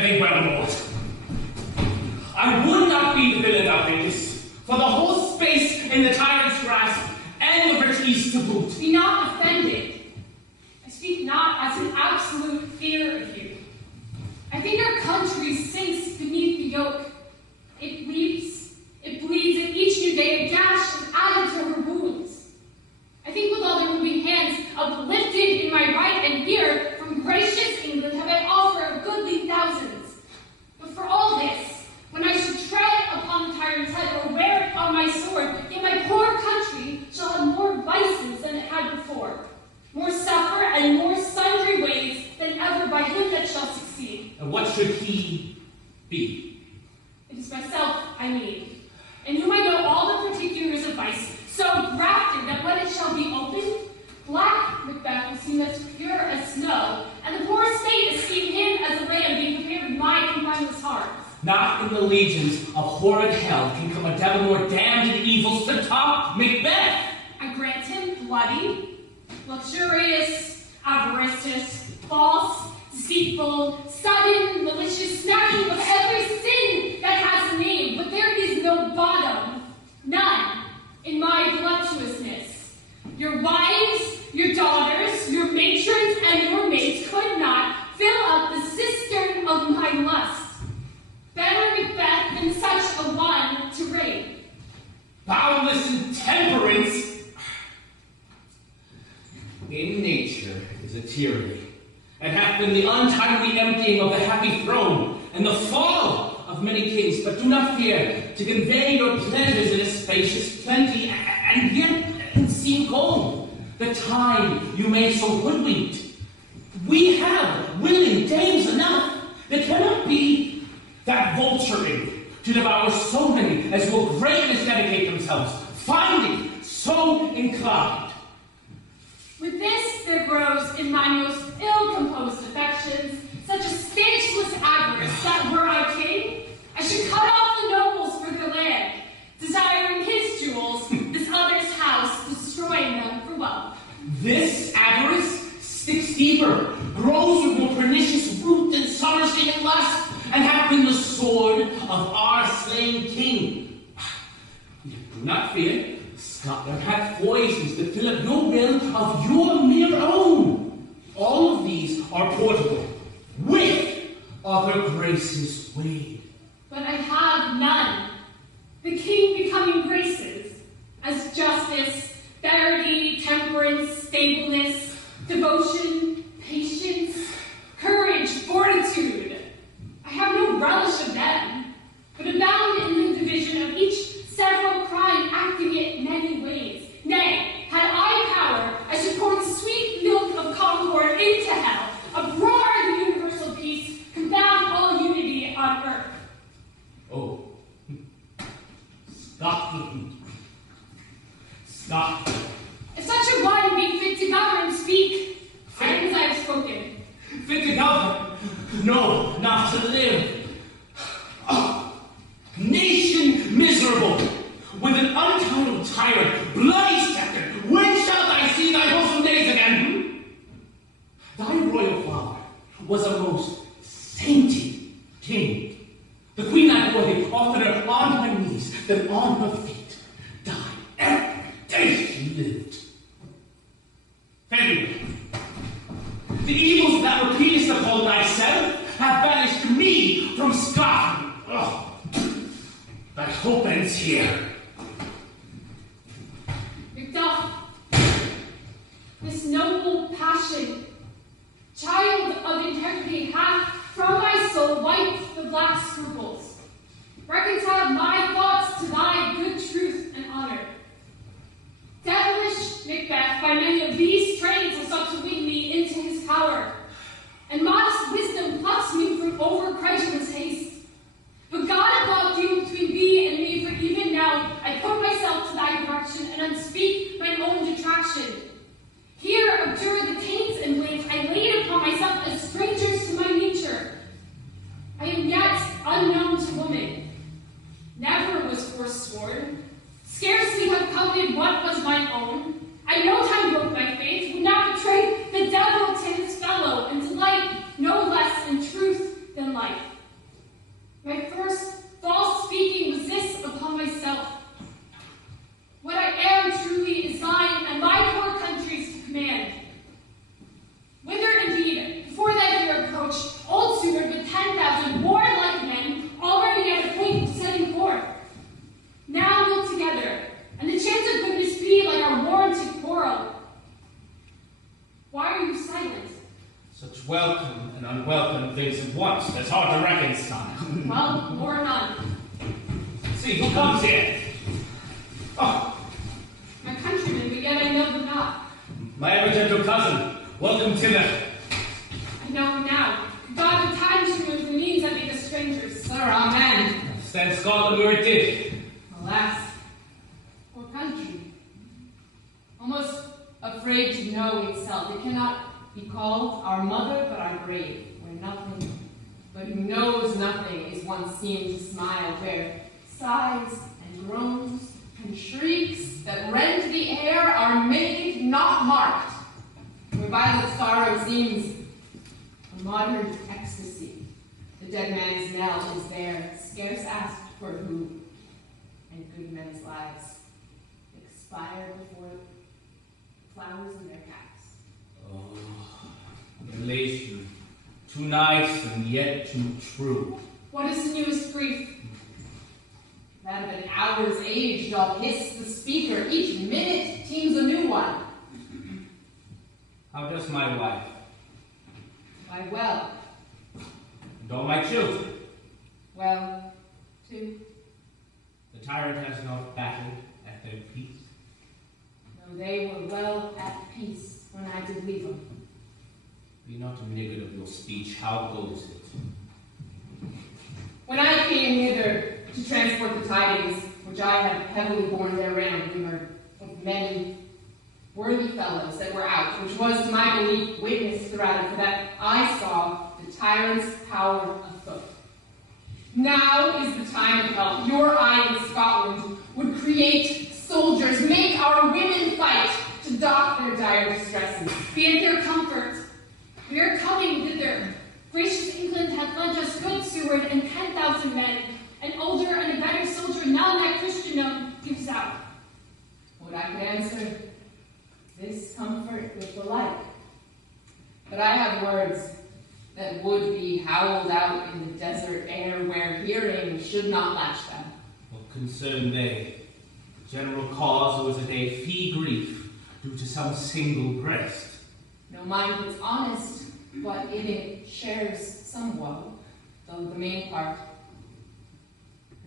thee well, Lord. I would not be the villain thou thinkest, for the whole space in the tyrant's grasp, and the rich east to boot. Be not offended. I speak not as an absolute fear of you. I think our country sinks beneath the yoke. It weeps, it bleeds, and each new day a gash is added to her wounds. I think with all the moving hands uplifted in my right and here, from gracious England have I offered a goodly thousands. But for all this, when I should tread upon the tyrant's head or wear it on my sword, yet my poor country shall have more vices than it had before, more suffer and more sundry ways than ever by him that shall succeed. And what should he be? It is myself I need, and whom I know all the particulars of vice, so grafted that when it shall be opened, black Macbeth will seem as pure as snow, and the poor state esteem him as a lamb being prepared with my confineless heart. Not in the legions of horrid hell can come a devil more damned in evils to top Macbeth. I grant him bloody, luxurious, avaricious, false, deceitful, sudden, malicious, smacking of every sin that has a name, but there is no bottom, none, in my voluptuousness. Your wives, your daughters, your matrons, and your maids could not fill up the cistern of my lust. Better Macbeth than such a one to reign. Boundless intemperance in nature is a tyranny, and hath been the untimely emptying of the happy throne, and the fall of many kings. But do not fear to convey your pleasures in a spacious plenty, and yet seem cold. The time you made so hoodwinked. We have willing dames enough. There cannot be that vulturing to devour so many as will greatness dedicate themselves, finding so inclined. With this there grows in my most ill-composed affections such a stanchless avarice that were I king, I should cut off the nobles for their land, desiring his jewels, this other's house, destroying them for wealth. This avarice sticks deeper, grows with more pernicious root than summer-seeming lust, and hath been the sword of our slain king. Do not fear, Scotland hath poisons that fill up your will of your mere own. All of these are portable, with other graces weighed. But I have none. The king becoming graces, as justice, verity, temperance, stableness, devotion, patience, courage, fortitude. I have no relish of them, but abound in the division of each several crime, acting it many ways. Nay, had I power, I should pour the sweet milk of concord into hell, uproar the universal peace, confound all unity on earth. Oh, Scotland. Scotland. If such a one be fit to govern, speak, and as I have spoken. Fit to govern? No, not to live. Oh, nation miserable, with an untitled tyrant, bloody scepter, when shalt I see thy wholesome days again? Thy royal father was a most sainty king. The queen I bore thee oftener on her knees than on her feet, died every day she lived. Anyway, the evils that repeatest upon thyself have banished me welcome and unwelcome things at once. That's hard to reconcile. Well, or none. See, who comes here? Oh, My countrymen, but yet I know them not. my ever gentle cousin. Welcome to the... I know him now. God the times remove the means that make us strangers. Sir, amen. Stand Scotland where it did. Alas, poor country. Almost afraid to know itself. It cannot be called our mother, but our grave, where nothing, but who knows nothing, is once seen to smile, where sighs and groans and shrieks that rend the air are made not marked, where violent sorrow seems a modern ecstasy. The dead man's knell is there, scarce asked for who, and good men's lives expire before flowers in their caps. Oh, relation. Too nice and yet too true. What is the newest grief? That of an hour's age doth hiss the speaker. Each minute teems a new one. How does my wife? Why, well. And all my children? Well, too. The tyrant has not battled at their peace. No, they were well at peace when I did leave them. Be not a niggard of your speech. How goes it? When I came hither to transport the tidings, which I have heavily borne therein, we heard of many worthy fellows that were out, which was, to my belief, witness throughout it, for that I saw the tyrant's power afoot. Now is the time of help. Your eye in Scotland would create soldiers, make our women fight to dock their dire distresses. Be it your comfort. We are coming thither. Gracious England hath lent us good Seward and 10,000 men. An older and a better soldier, none that Christendom gives out. What I could answer, this comfort with the like. But I have words that would be howled out in the desert air where hearing should not latch them. What concern they? General cause, or was it a fee grief due to some single breast? No mind that's honest, but in it shares some woe, though the main part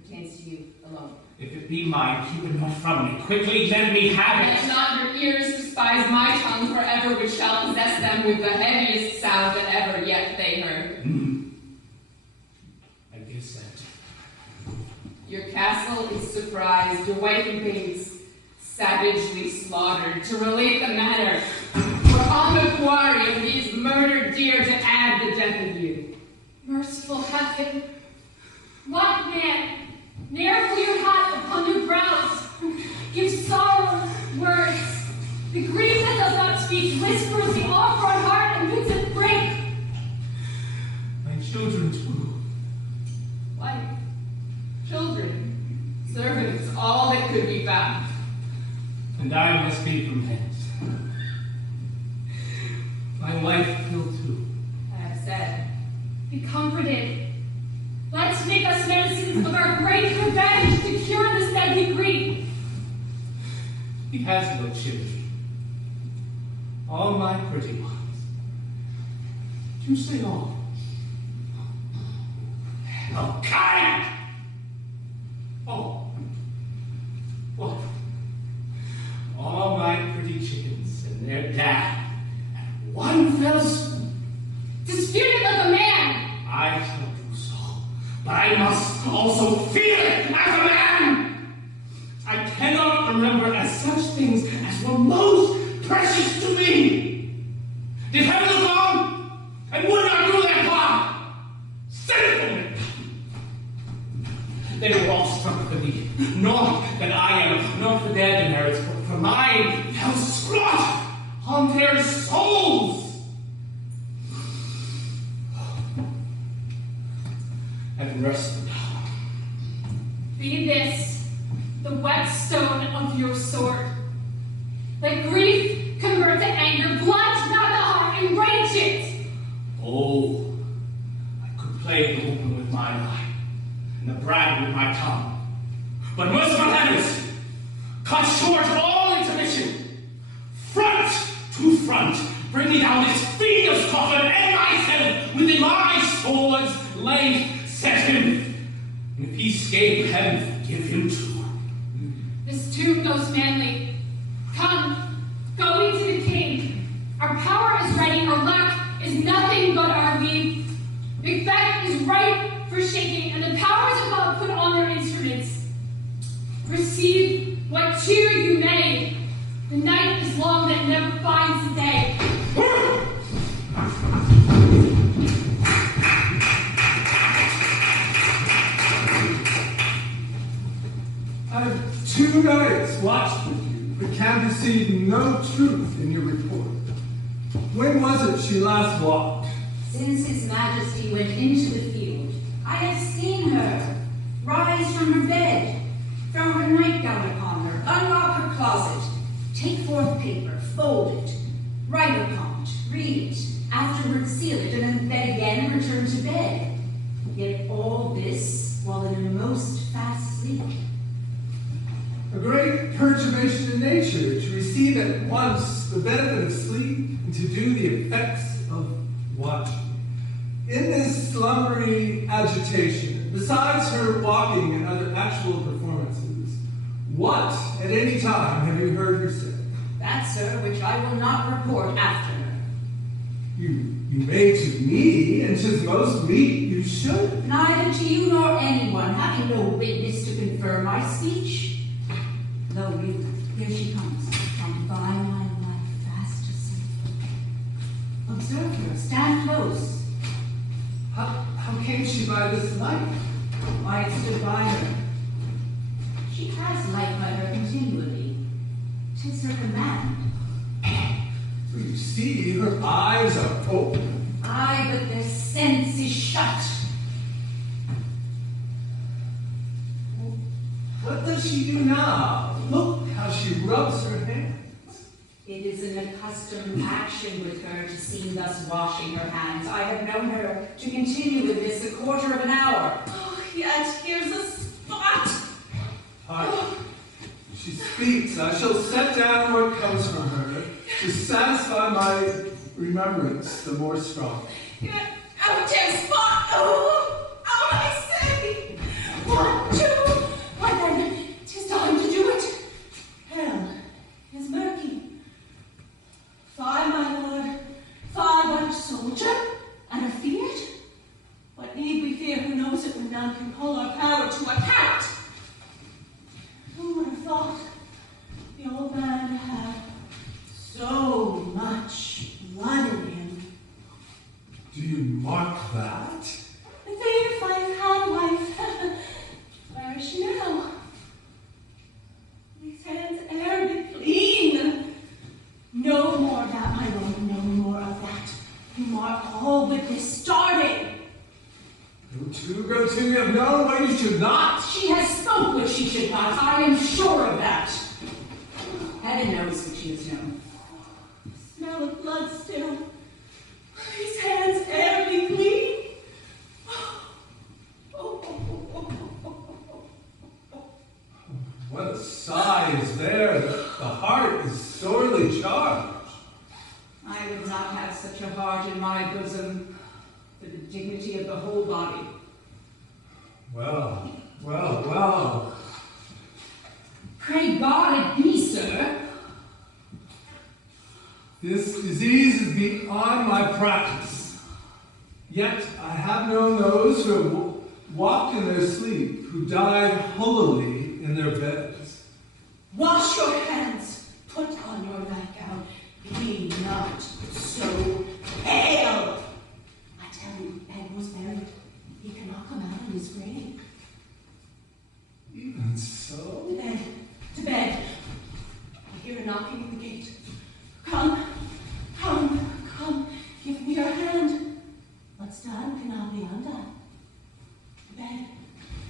pertains to you alone. If it be mine, keep it not from me. Quickly let me have Let it. not your ears despise my tongue forever, which shall possess them with the heaviest sound that ever yet they heard. I guess that. Your castle is surprised, your wife and babes savagely slaughtered. To relate the matter, we're on the quarry of these murdered deer to add the death of you. Merciful heaven, what man, ne'er clear hat upon your brows, gives sorrow words. The grief that does not speak whispers the awkward heart and bids it break. My children too. Wife, children, servants, all that could be found. And I must be from hence. My wife killed too. I have said, Be comforted. Let's make us medicines of our great revenge to cure this deadly grief. He has no children. All my pretty ones. Do you say all? Oh, kind! Oh. What? All my pretty chickens and their dad. And one fell swoop. Disputed like a man. I shall do so. But I must also feel it as a man! I cannot remember as such things as were most precious to me. Did heaven look on and would not do their part? Sinful men! They were all struck for thee, not that I am, not for their demerits, but for mine, fell splot on their souls. And rest now. Be this the whetstone of your sword. Let grief convert to anger, blunt not the heart, and rage it. Oh, I could play the woman with my eye, and the bride with my tongue. But merciful heavens, cut short all intermission. Front to front, bring me down this fiend of Scotland and my into. This tomb goes manly. Come, go we to the king. Our power is ready, our lack is nothing but our leave. Macbeth is ripe for shaking, and the powers above put on their instruments. Receive what cheer you may. The night is long that never finds the day. I've 2 nights watched with you, but can perceive no truth in your report. When was it she last walked? Since His Majesty went into the field, I have seen her rise from her bed, throw her nightgown upon her, unlock her closet, take forth paper, fold it, write upon it, read it, afterwards seal it, and then again return to bed. Yet all this while in a most fast sleep. A great perturbation in nature, to receive at once the benefit of sleep and to do the effects of watching. In this slumbery agitation, besides her walking and other actual performances, what at any time have you heard her say? That, sir, which I will not report after her. You may to me, and 'tis most meet you should. Neither to you nor anyone, having no witness to confirm my speech. Lo, you, here she comes, and by my life fast asleep. Observe her, stand close. How came she by this light? Why, it stood by her. She has light by her continually. 'Tis her command. For you see, her eyes are open. Aye, but their sense is shut. What does she do now? Look how she rubs her hands. It is an accustomed action with her to seem thus washing her hands. I have known her to continue with this a quarter of an hour. Oh, yet here's a spot. Hark. She speaks. I shall set down what comes from her to satisfy my remembrance the more strong. Out there, spot. Oh, out I say. 1, 2. Why then, 'tis time to do it. Hell is murky. 5, my lord, 5 a soldier and a fiat. What need we fear? Who knows it when none can call our power to account? Who would have thought the old man had so much blood in him? Do you mark that? The fate of my hand-wife. Where is she now? These hands ere be clean. No more of that, my lord, no more of that. You mark all with this starting. Go to, you have known what you should not. She has spoke what she should not. I am sure of that. Heaven knows what she has known. Smell of blood still. These hands ere be clean. What a sigh is there. The heart is sorely charged. I would not have such a heart in my bosom for the dignity of the whole body. Well, well, well. Pray God it be, sir. This disease is beyond my practice. Yet I have known those who have walked in their sleep, who died holily in their beds. Wash your hands. Put on your nightgown. Be not so pale. I tell you, Ben was buried. He cannot come out of his grave. Even so? To bed. To bed. I hear a knocking at the gate. Come. Come. Come. Give me your hand. What's done cannot be undone. To bed.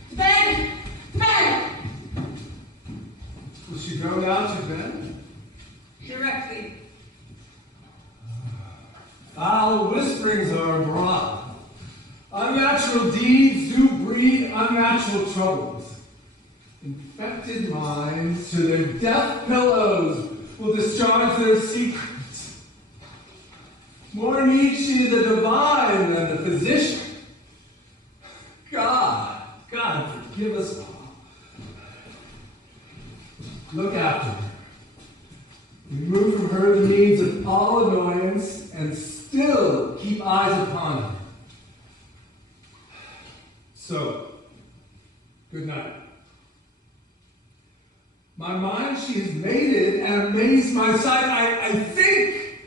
To bed. To bed. Will she go down to bed? Directly. Foul whisperings are abroad. Unnatural deeds do breed unnatural troubles. Infected minds to their death pillows will discharge their secrets. More need she the divine than the physician. God forgive us all. look after her. Remove from her the means of all annoyance, and still keep eyes upon her. So, good night. My mind she has mated and amazed my sight. I think,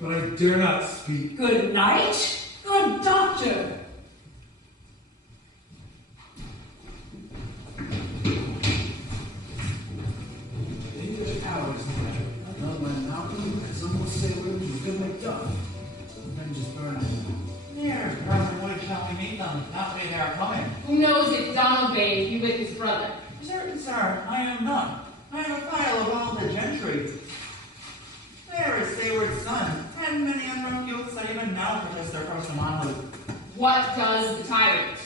but I dare not speak. Good night, good doctor. Maybe the powers there. Donalbain Malcolm, and some will say we're good Macduff. And then just burn them. There, brother, what shall we meet them? Not way they are coming. Who knows if Donalbain be with his brother? Certain, sir, I am not. I am a file of all the gentry. There is Seward's son, and many unwrong youths that even now protest their personal manhood. What does the tyrant?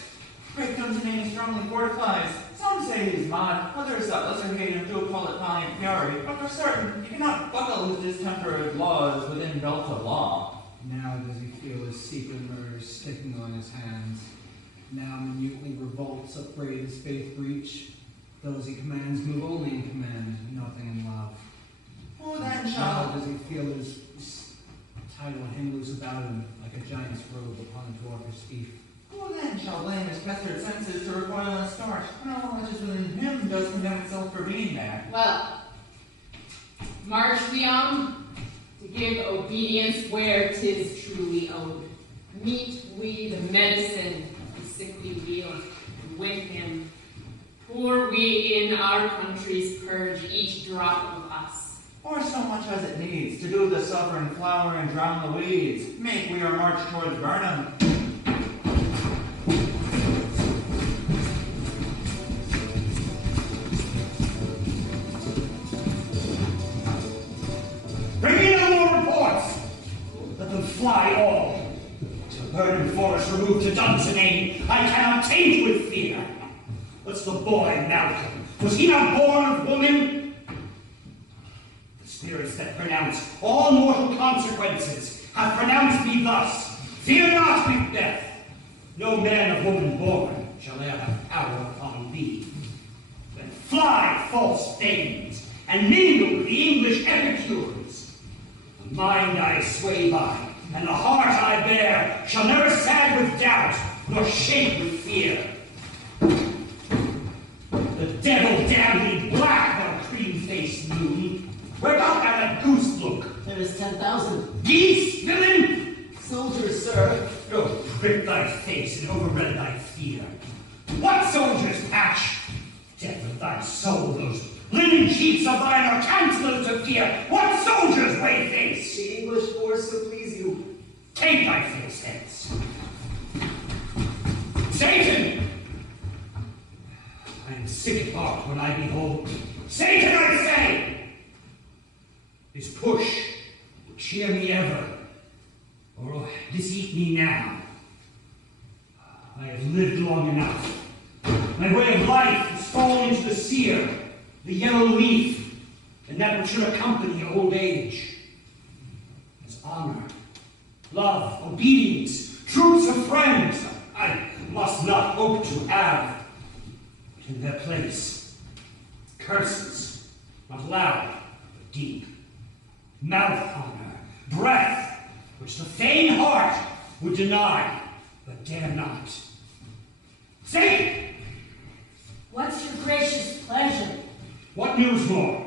Great Duncan strongly fortifies. Some say he is mad, others that lesser hate him do call it valiant fury, but for certain, you cannot buckle his distempered laws within belt of law. Now does he feel his secret murder sticking on his hands. Now minutely revolts, upbraid his faith breach. Those he commands move only in command, nothing in love. Who then Now shall... does he feel his title hang loose about him, like a giant's robe upon a dwarfish thief. Who then shall blame his pestered senses to recoil and start, when all that is within him does condemn itself for being there? Well, march we on, to give obedience where 'tis truly owed. Meet we the medicine of the sickly weal, and with him pour we in our country's purge each drop of us. Or so much as it needs, to do the sovereign flower and drown the weeds. Make we our march towards Burnham. Bring me no more reports. Let them fly all. Till Burnham forest removed to Duncan's I cannot taint with fear. What's the boy, Malcolm? Was he not born of woman? The spirits that pronounce all mortal consequences have pronounced me thus. Fear not, Macbeth. No man of woman born shall e'er have power upon thee. Then fly, false dames, and mingle with the English epicures. The mind I sway by, and the heart I bear, shall never sag with doubt, nor shake with fear. The devil damn thee black, thou cream-faced moon. Where art thou that goose look? There is 10,000. Geese, villain! Soldiers, sir. Go prick thy face and overread thy fear. What soldiers, Patch? Death of thy soul, those linen chiefs of thine are chancellors to fear. What soldiers, way face? The English force so please you. Take thy face hence. Seyton! I am sick at heart when I behold Seyton, I say! His push will cheer me ever, or deceive me now. I have lived long enough. My way of life is fallen into the sear, the yellow leaf, and that which should accompany old age. As honor, love, obedience, troops of friends, I must not hope to have. But in their place, curses, not loud, but deep. Mouth honor, breath, which the faint heart would deny, but dare not. Say! What's your gracious pleasure? What news more?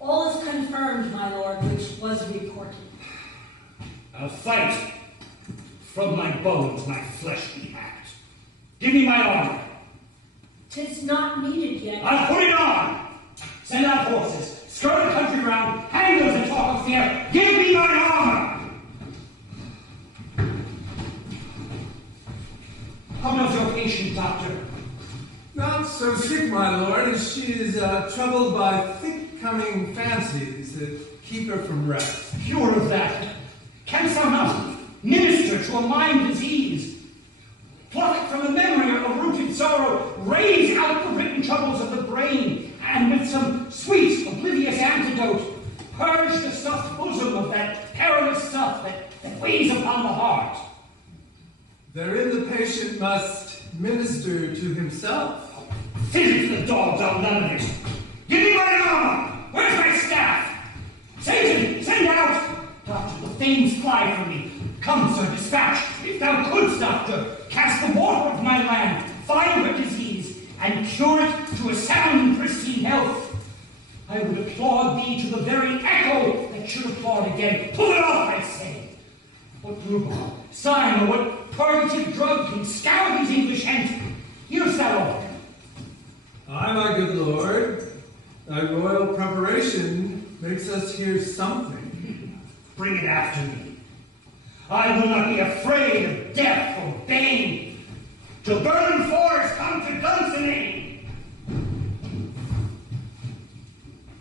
All is confirmed, my lord, which was reported. I'll fight. From my bones my flesh be hacked. Give me my armor. 'Tis not needed yet. I'll put it on! Send out horses, skirt the country round, hang those that talk of fear. Give me my armor! How does your patient, doctor? Not so sick, my lord, as she is troubled by thick-coming fancies that keep her from rest. Cure of that. Canst thou not minister to a mind diseased? Pluck from the memory of rooted sorrow, raise out the written troubles of the brain, and with some sweet, oblivious antidote, purge the stuffed bosom of that perilous stuff that weighs upon the heart. Therein the patient must minister to himself. Physic to the dogs, I'll none of it. Give me my armor! Where's my staff? Seyton, send out! Doctor, the fanes fly from me. Come, sir, dispatch. If thou couldst, doctor, cast the water of my land, find her disease, and cure it to a sound and pristine health. I would applaud thee to the very echo that should applaud again. Pull it off, I say. What rhubarb, sign, or what purgative drug can scour these English hens? Here's thou of them. Aye, my good lord. Thy royal preparation makes us hear something. Bring it after me. I will not be afraid of death or bane. To burn forest come to Dunsinane.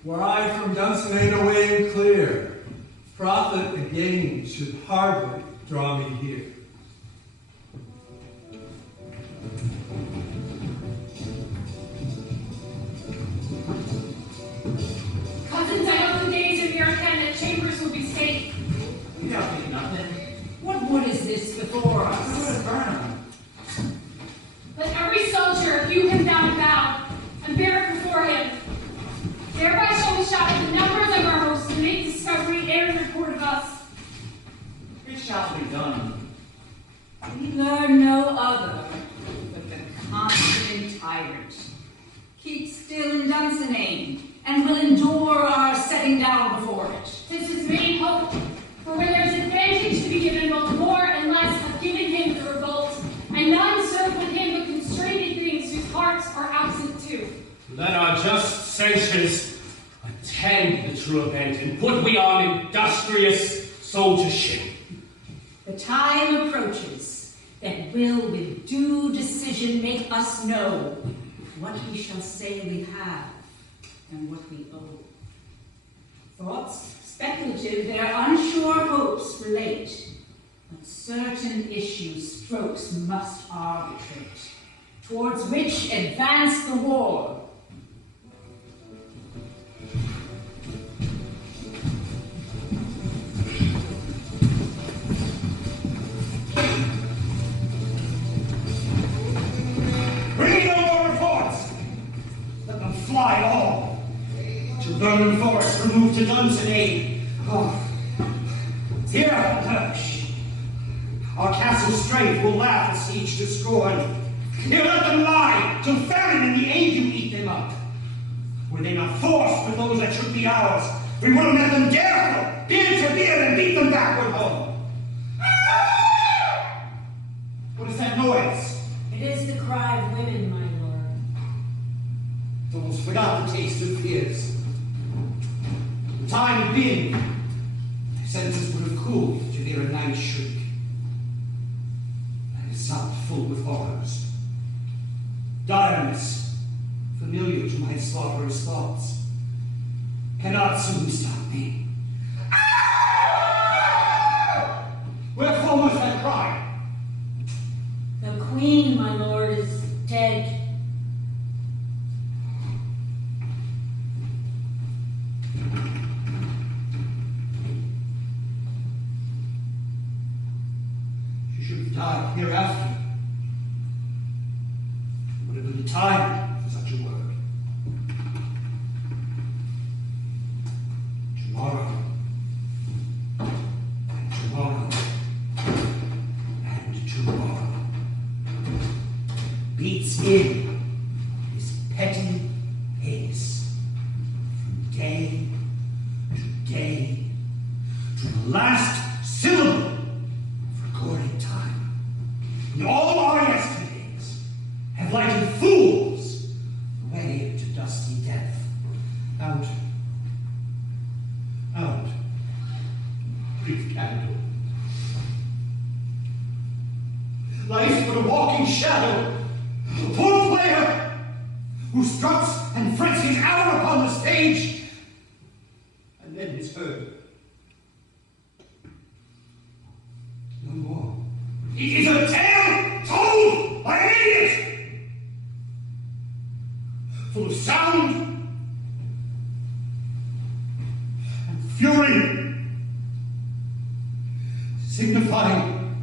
Were I from Dunsinane away and clear, profit and gain should hardly draw me here. Cousins, I hope the days of your cabinet chambers will be safe. We don't think nothing. What wood is this before us? Let every soldier hew him down a bough and bear it before him. Thereby shall we shout the numbers of our hosts and make discovery ere the report of us. It shall be done. We learn no other but the constant tyrant. Keep still in Dunsinane, and will endure our setting down before it. 'Tis his main hope, for where there's advantage to be given, both more and less have given him the revolt, and none serve with him but constrained things whose hearts are absent too. Let our just censures attend the true event, and put we on industrious soldiership. The time approaches that will with due decision make us know what we shall say we have and what we owe. Thoughts speculative their unsure hopes relate, but certain issue strokes must arbitrate, towards which advance the war. Bring me no more reports. Let them fly all. To burn forest, remove to Dunsinane. Oh. Here, Hush. Our castle strength will laugh at siege to scorn. Here let them lie, till famine and the ague eat them up. Were they not forced with those that should be ours, we would have met them dare, beard to beard, and beat them backward home. What is that noise? It is the cry of women, my lord. Almost forgot the taste of fears. The time had been, my senses would have cooled to hear a night shriek. And a sound full with horrors. Direness, familiar to my slaughterous thoughts, cannot soon stop me. Wherefore was that cry? The queen, my lord, is dead. She should have died hereafter. It would have been time for such a word. Tomorrow. And tomorrow. And tomorrow. Beats in this petty pace. From day to day. To the last syllable of recording time. And all our yesterdays have lighted fools the way to dusty death. Out. Brief candle. Life but a walking shadow. A poor player who struts and frets his hour upon the stage and then is heard. No more. It is a tale told by an idiot, full of sound and fury, signifying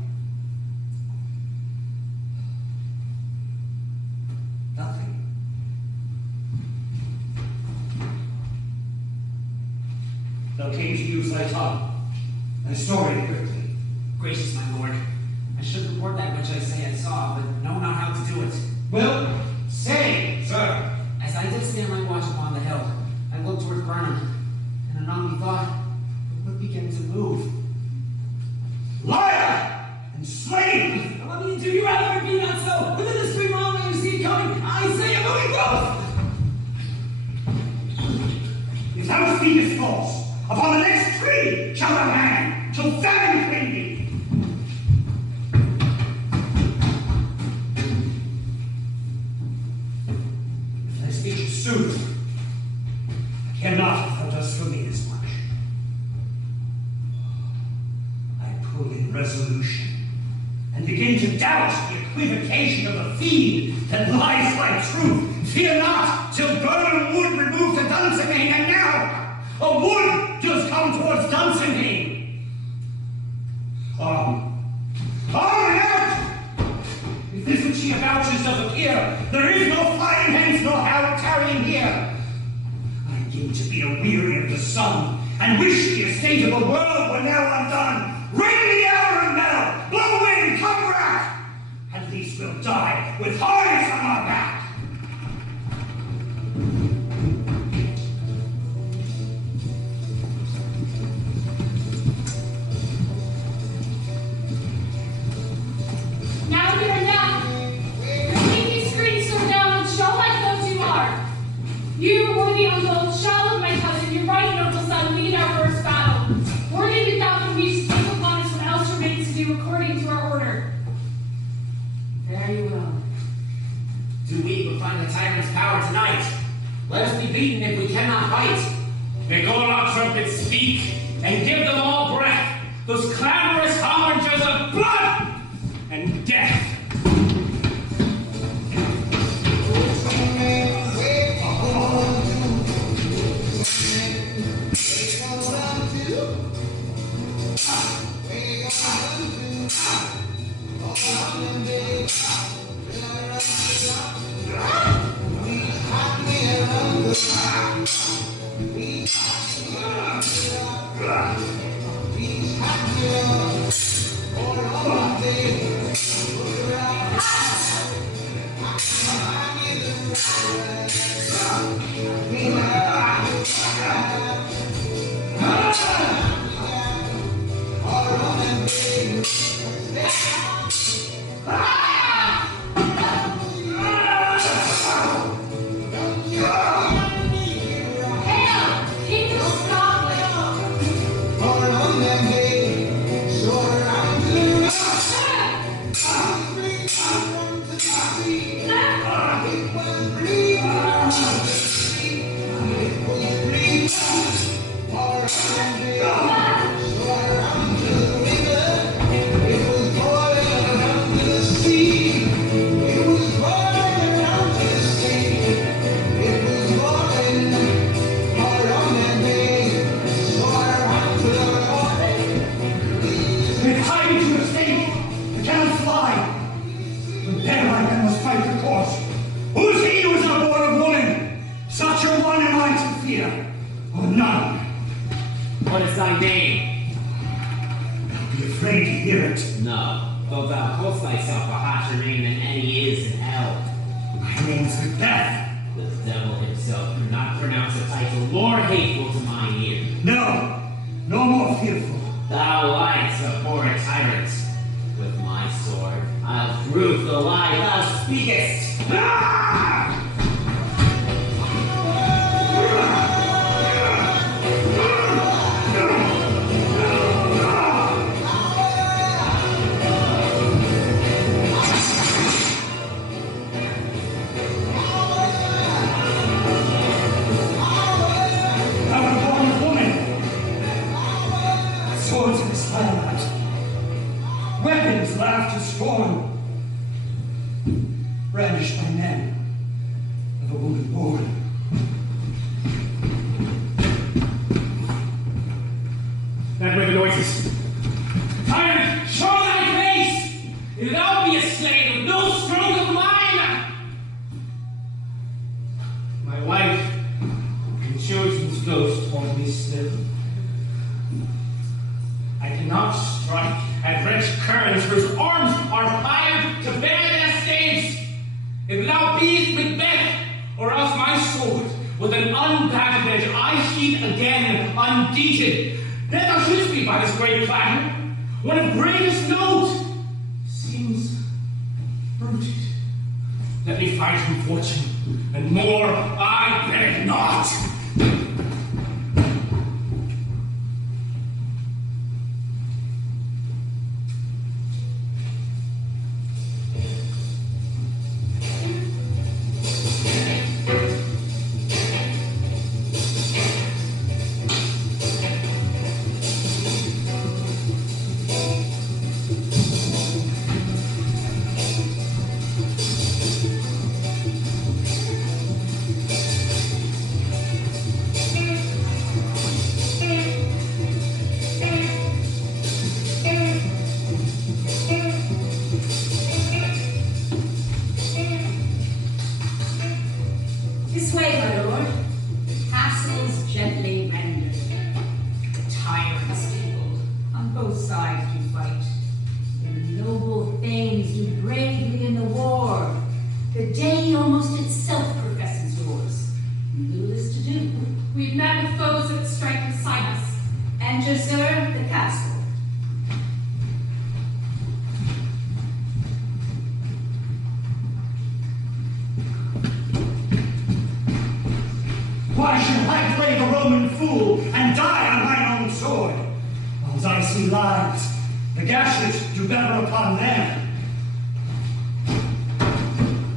nothing. thou came to use thy tongue, thy story quickly. Gracious my lord, I should report that which I say I saw, but know not how to do it. Well, say, sir. As I did stand my watch upon the hill, I looked towards Burnham, and anon methought the wood began to move. Liar and slave! What mean do you rather be not so? Within this 3 mile when you see it coming, I say a moving both! If thou speakest false, upon the next tree shall thou hang, till famine claim thee. If thy speech is sooth, I care not if thou dost for me as much. I pull in resolution, and begin to doubt the equivocation of the fiend that lies by truth. Fear not, till Burnham wood remove to Dunsinane, and now a wood does come towards Dunsinane. Arm and out! If this which she avouches does appear, there is no flying hence nor how tarrying here. I begin to be aweary of the sun, and wish the estate of the world were now undone. Ring the hour and bell, blow wind, come rack! At least we'll die with harness on our back. Now you're enough. Your sneaky screen so down and show like those you are. You, worthy uncle, shall of my cousin, your right noble son, lead our first battle. Worthy the Falcon we should take upon us what else remains to do according to our order. Very well. Do we but find the tyrant's power tonight? Let us be beaten if we cannot fight. Make all our trumpets speak, and give them all breath, those clamorous harbingers of blood and death. What is thy name? Don't be afraid to hear it. No, though thou callest thyself a harsher name than any is in hell. My name's Macbeth. The devil himself could not pronounce a title more hateful to mine ear. No, no more fearful. Thou liest, abhorrent tyrant. With my sword, I'll prove the lie thou speakest. Ah! Weapons laughed to scorn, brandished by men of a woman born. That were the noises. Tyrant, show thy face! If thou be a slave with no stroke of mine! My wife, and children's ghost told me still. I cannot strike at wretched currents whose arms are hired to bear their staves. If thou beest Macbeth, or else my sword, with an unbattered edge I sheathe again undeated, then thou shouldst be by this great clatter, one of greatest note, seems rooted. Let me fight from fortune, and more I beg not. Why should I play the Roman fool and die on mine own sword? While I see lives, the gashes do better upon them.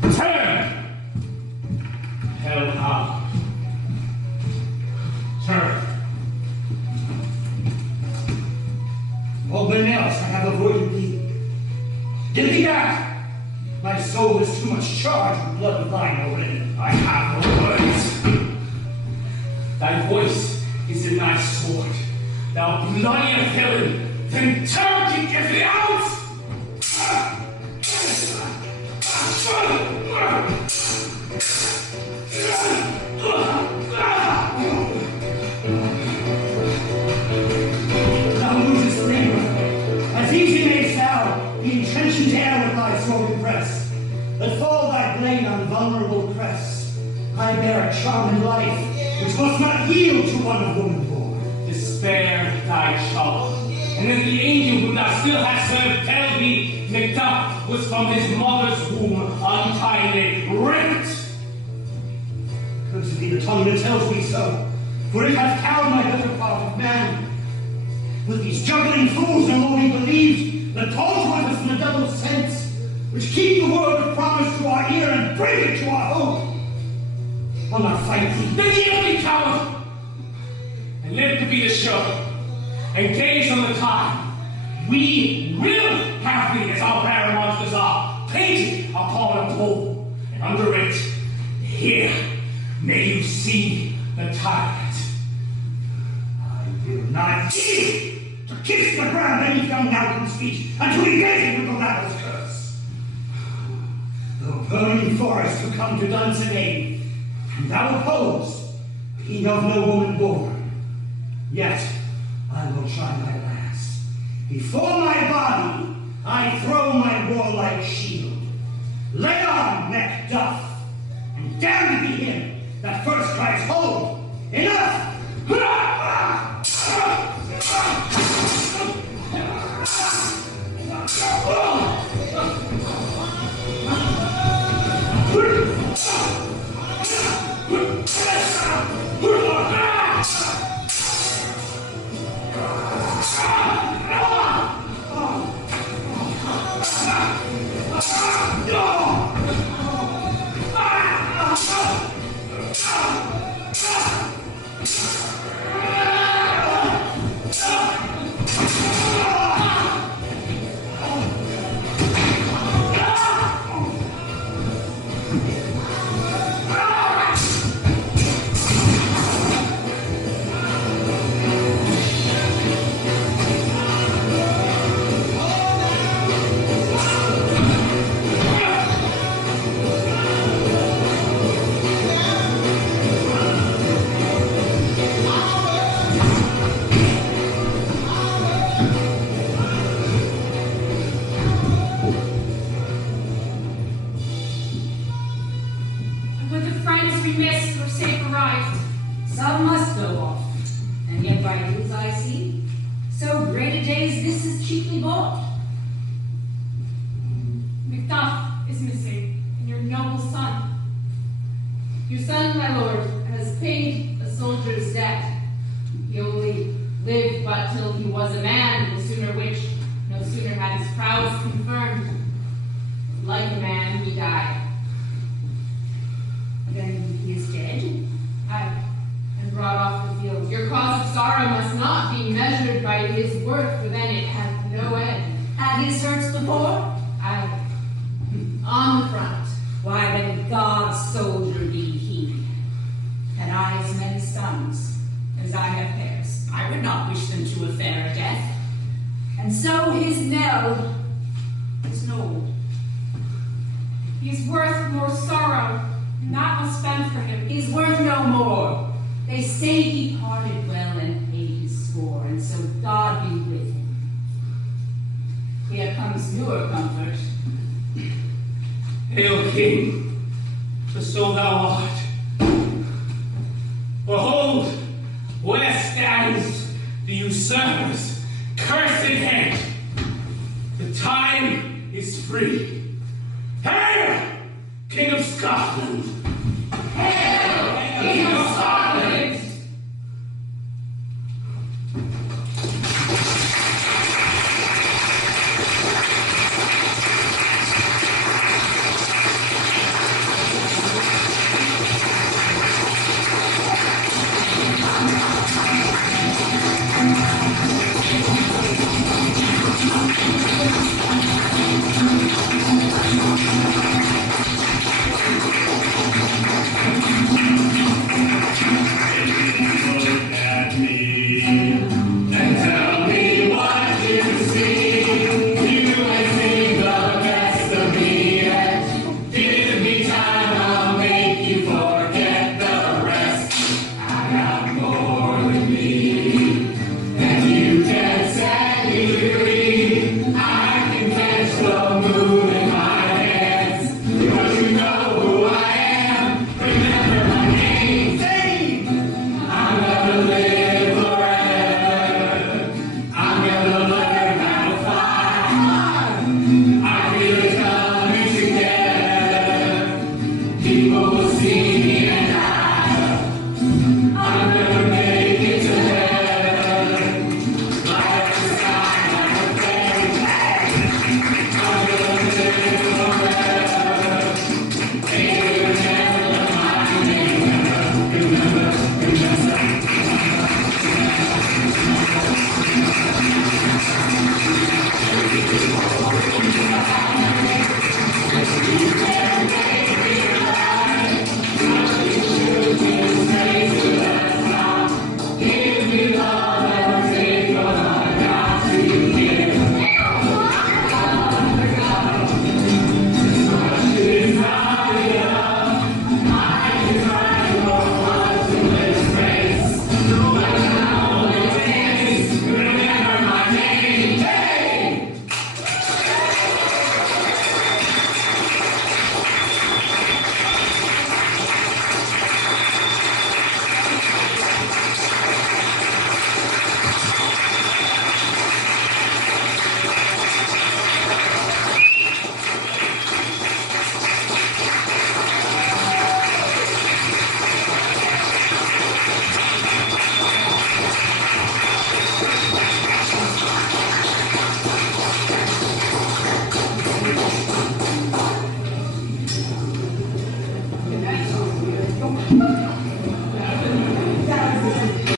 Turn! Hellhound. Turn. All but else I have avoided thee. Give thee back! My soul is too much charged with blood of thine already. I have no words. Thy voice is in thy sword. Thou bloody villain, then turn and give it out! Thou losest labor. As easy mayst thou be in trenchant air with thy sword and press. Let fall thy blade on vulnerable crest. I bear a charmed life, which must not yield to one of woman born. Despair thy child, and then the angel whom thou still hast served tell thee Macduff was from his mother's womb unkindly ripped. Cursed be the tongue that tells me so, for it hath cowed my better part of man. With these juggling fools no more we believed, that told to us in a double sense, which keep the word of promise to our ear and break it to our hope. I'll not fight thee. Then yield me, coward, and live to be the show, and gaze on the time. We will have thee as our barren monsters are, painted upon a pole, and under it, here, may you see the tyrant. I will not yield to kiss the ground beneath young Duncan's feet, and to engage with the rabble's curse. Though burning forests who come to Duncan's aid, and thou oppose, being of no woman born, yet I will try my last. Before my body, I throw my warlike shield. Lay on, Macduff, and damn be him that first cries, hold! Enough! was a man, no sooner had his prowess confirmed. Like a man, he died. Then he is dead? Aye, and brought off the field. Your cause of sorrow must not be measured by his worth, for then it hath no end. Had his hurts before? Aye, on the front. Why then God's soldier be he. Had I as many sons as I have heirs, I would not wish them to a fairer death. And so his knell is known. He's worth more sorrow, and that must spend for him. He's worth no more. They say he parted well and paid his score, and so God be with him. Here comes your comfort. Hail, King, for so thou art. Behold, where stands the usurper's cursed head. The time is free. Hail, King of Scotland! Hail, King of Scotland!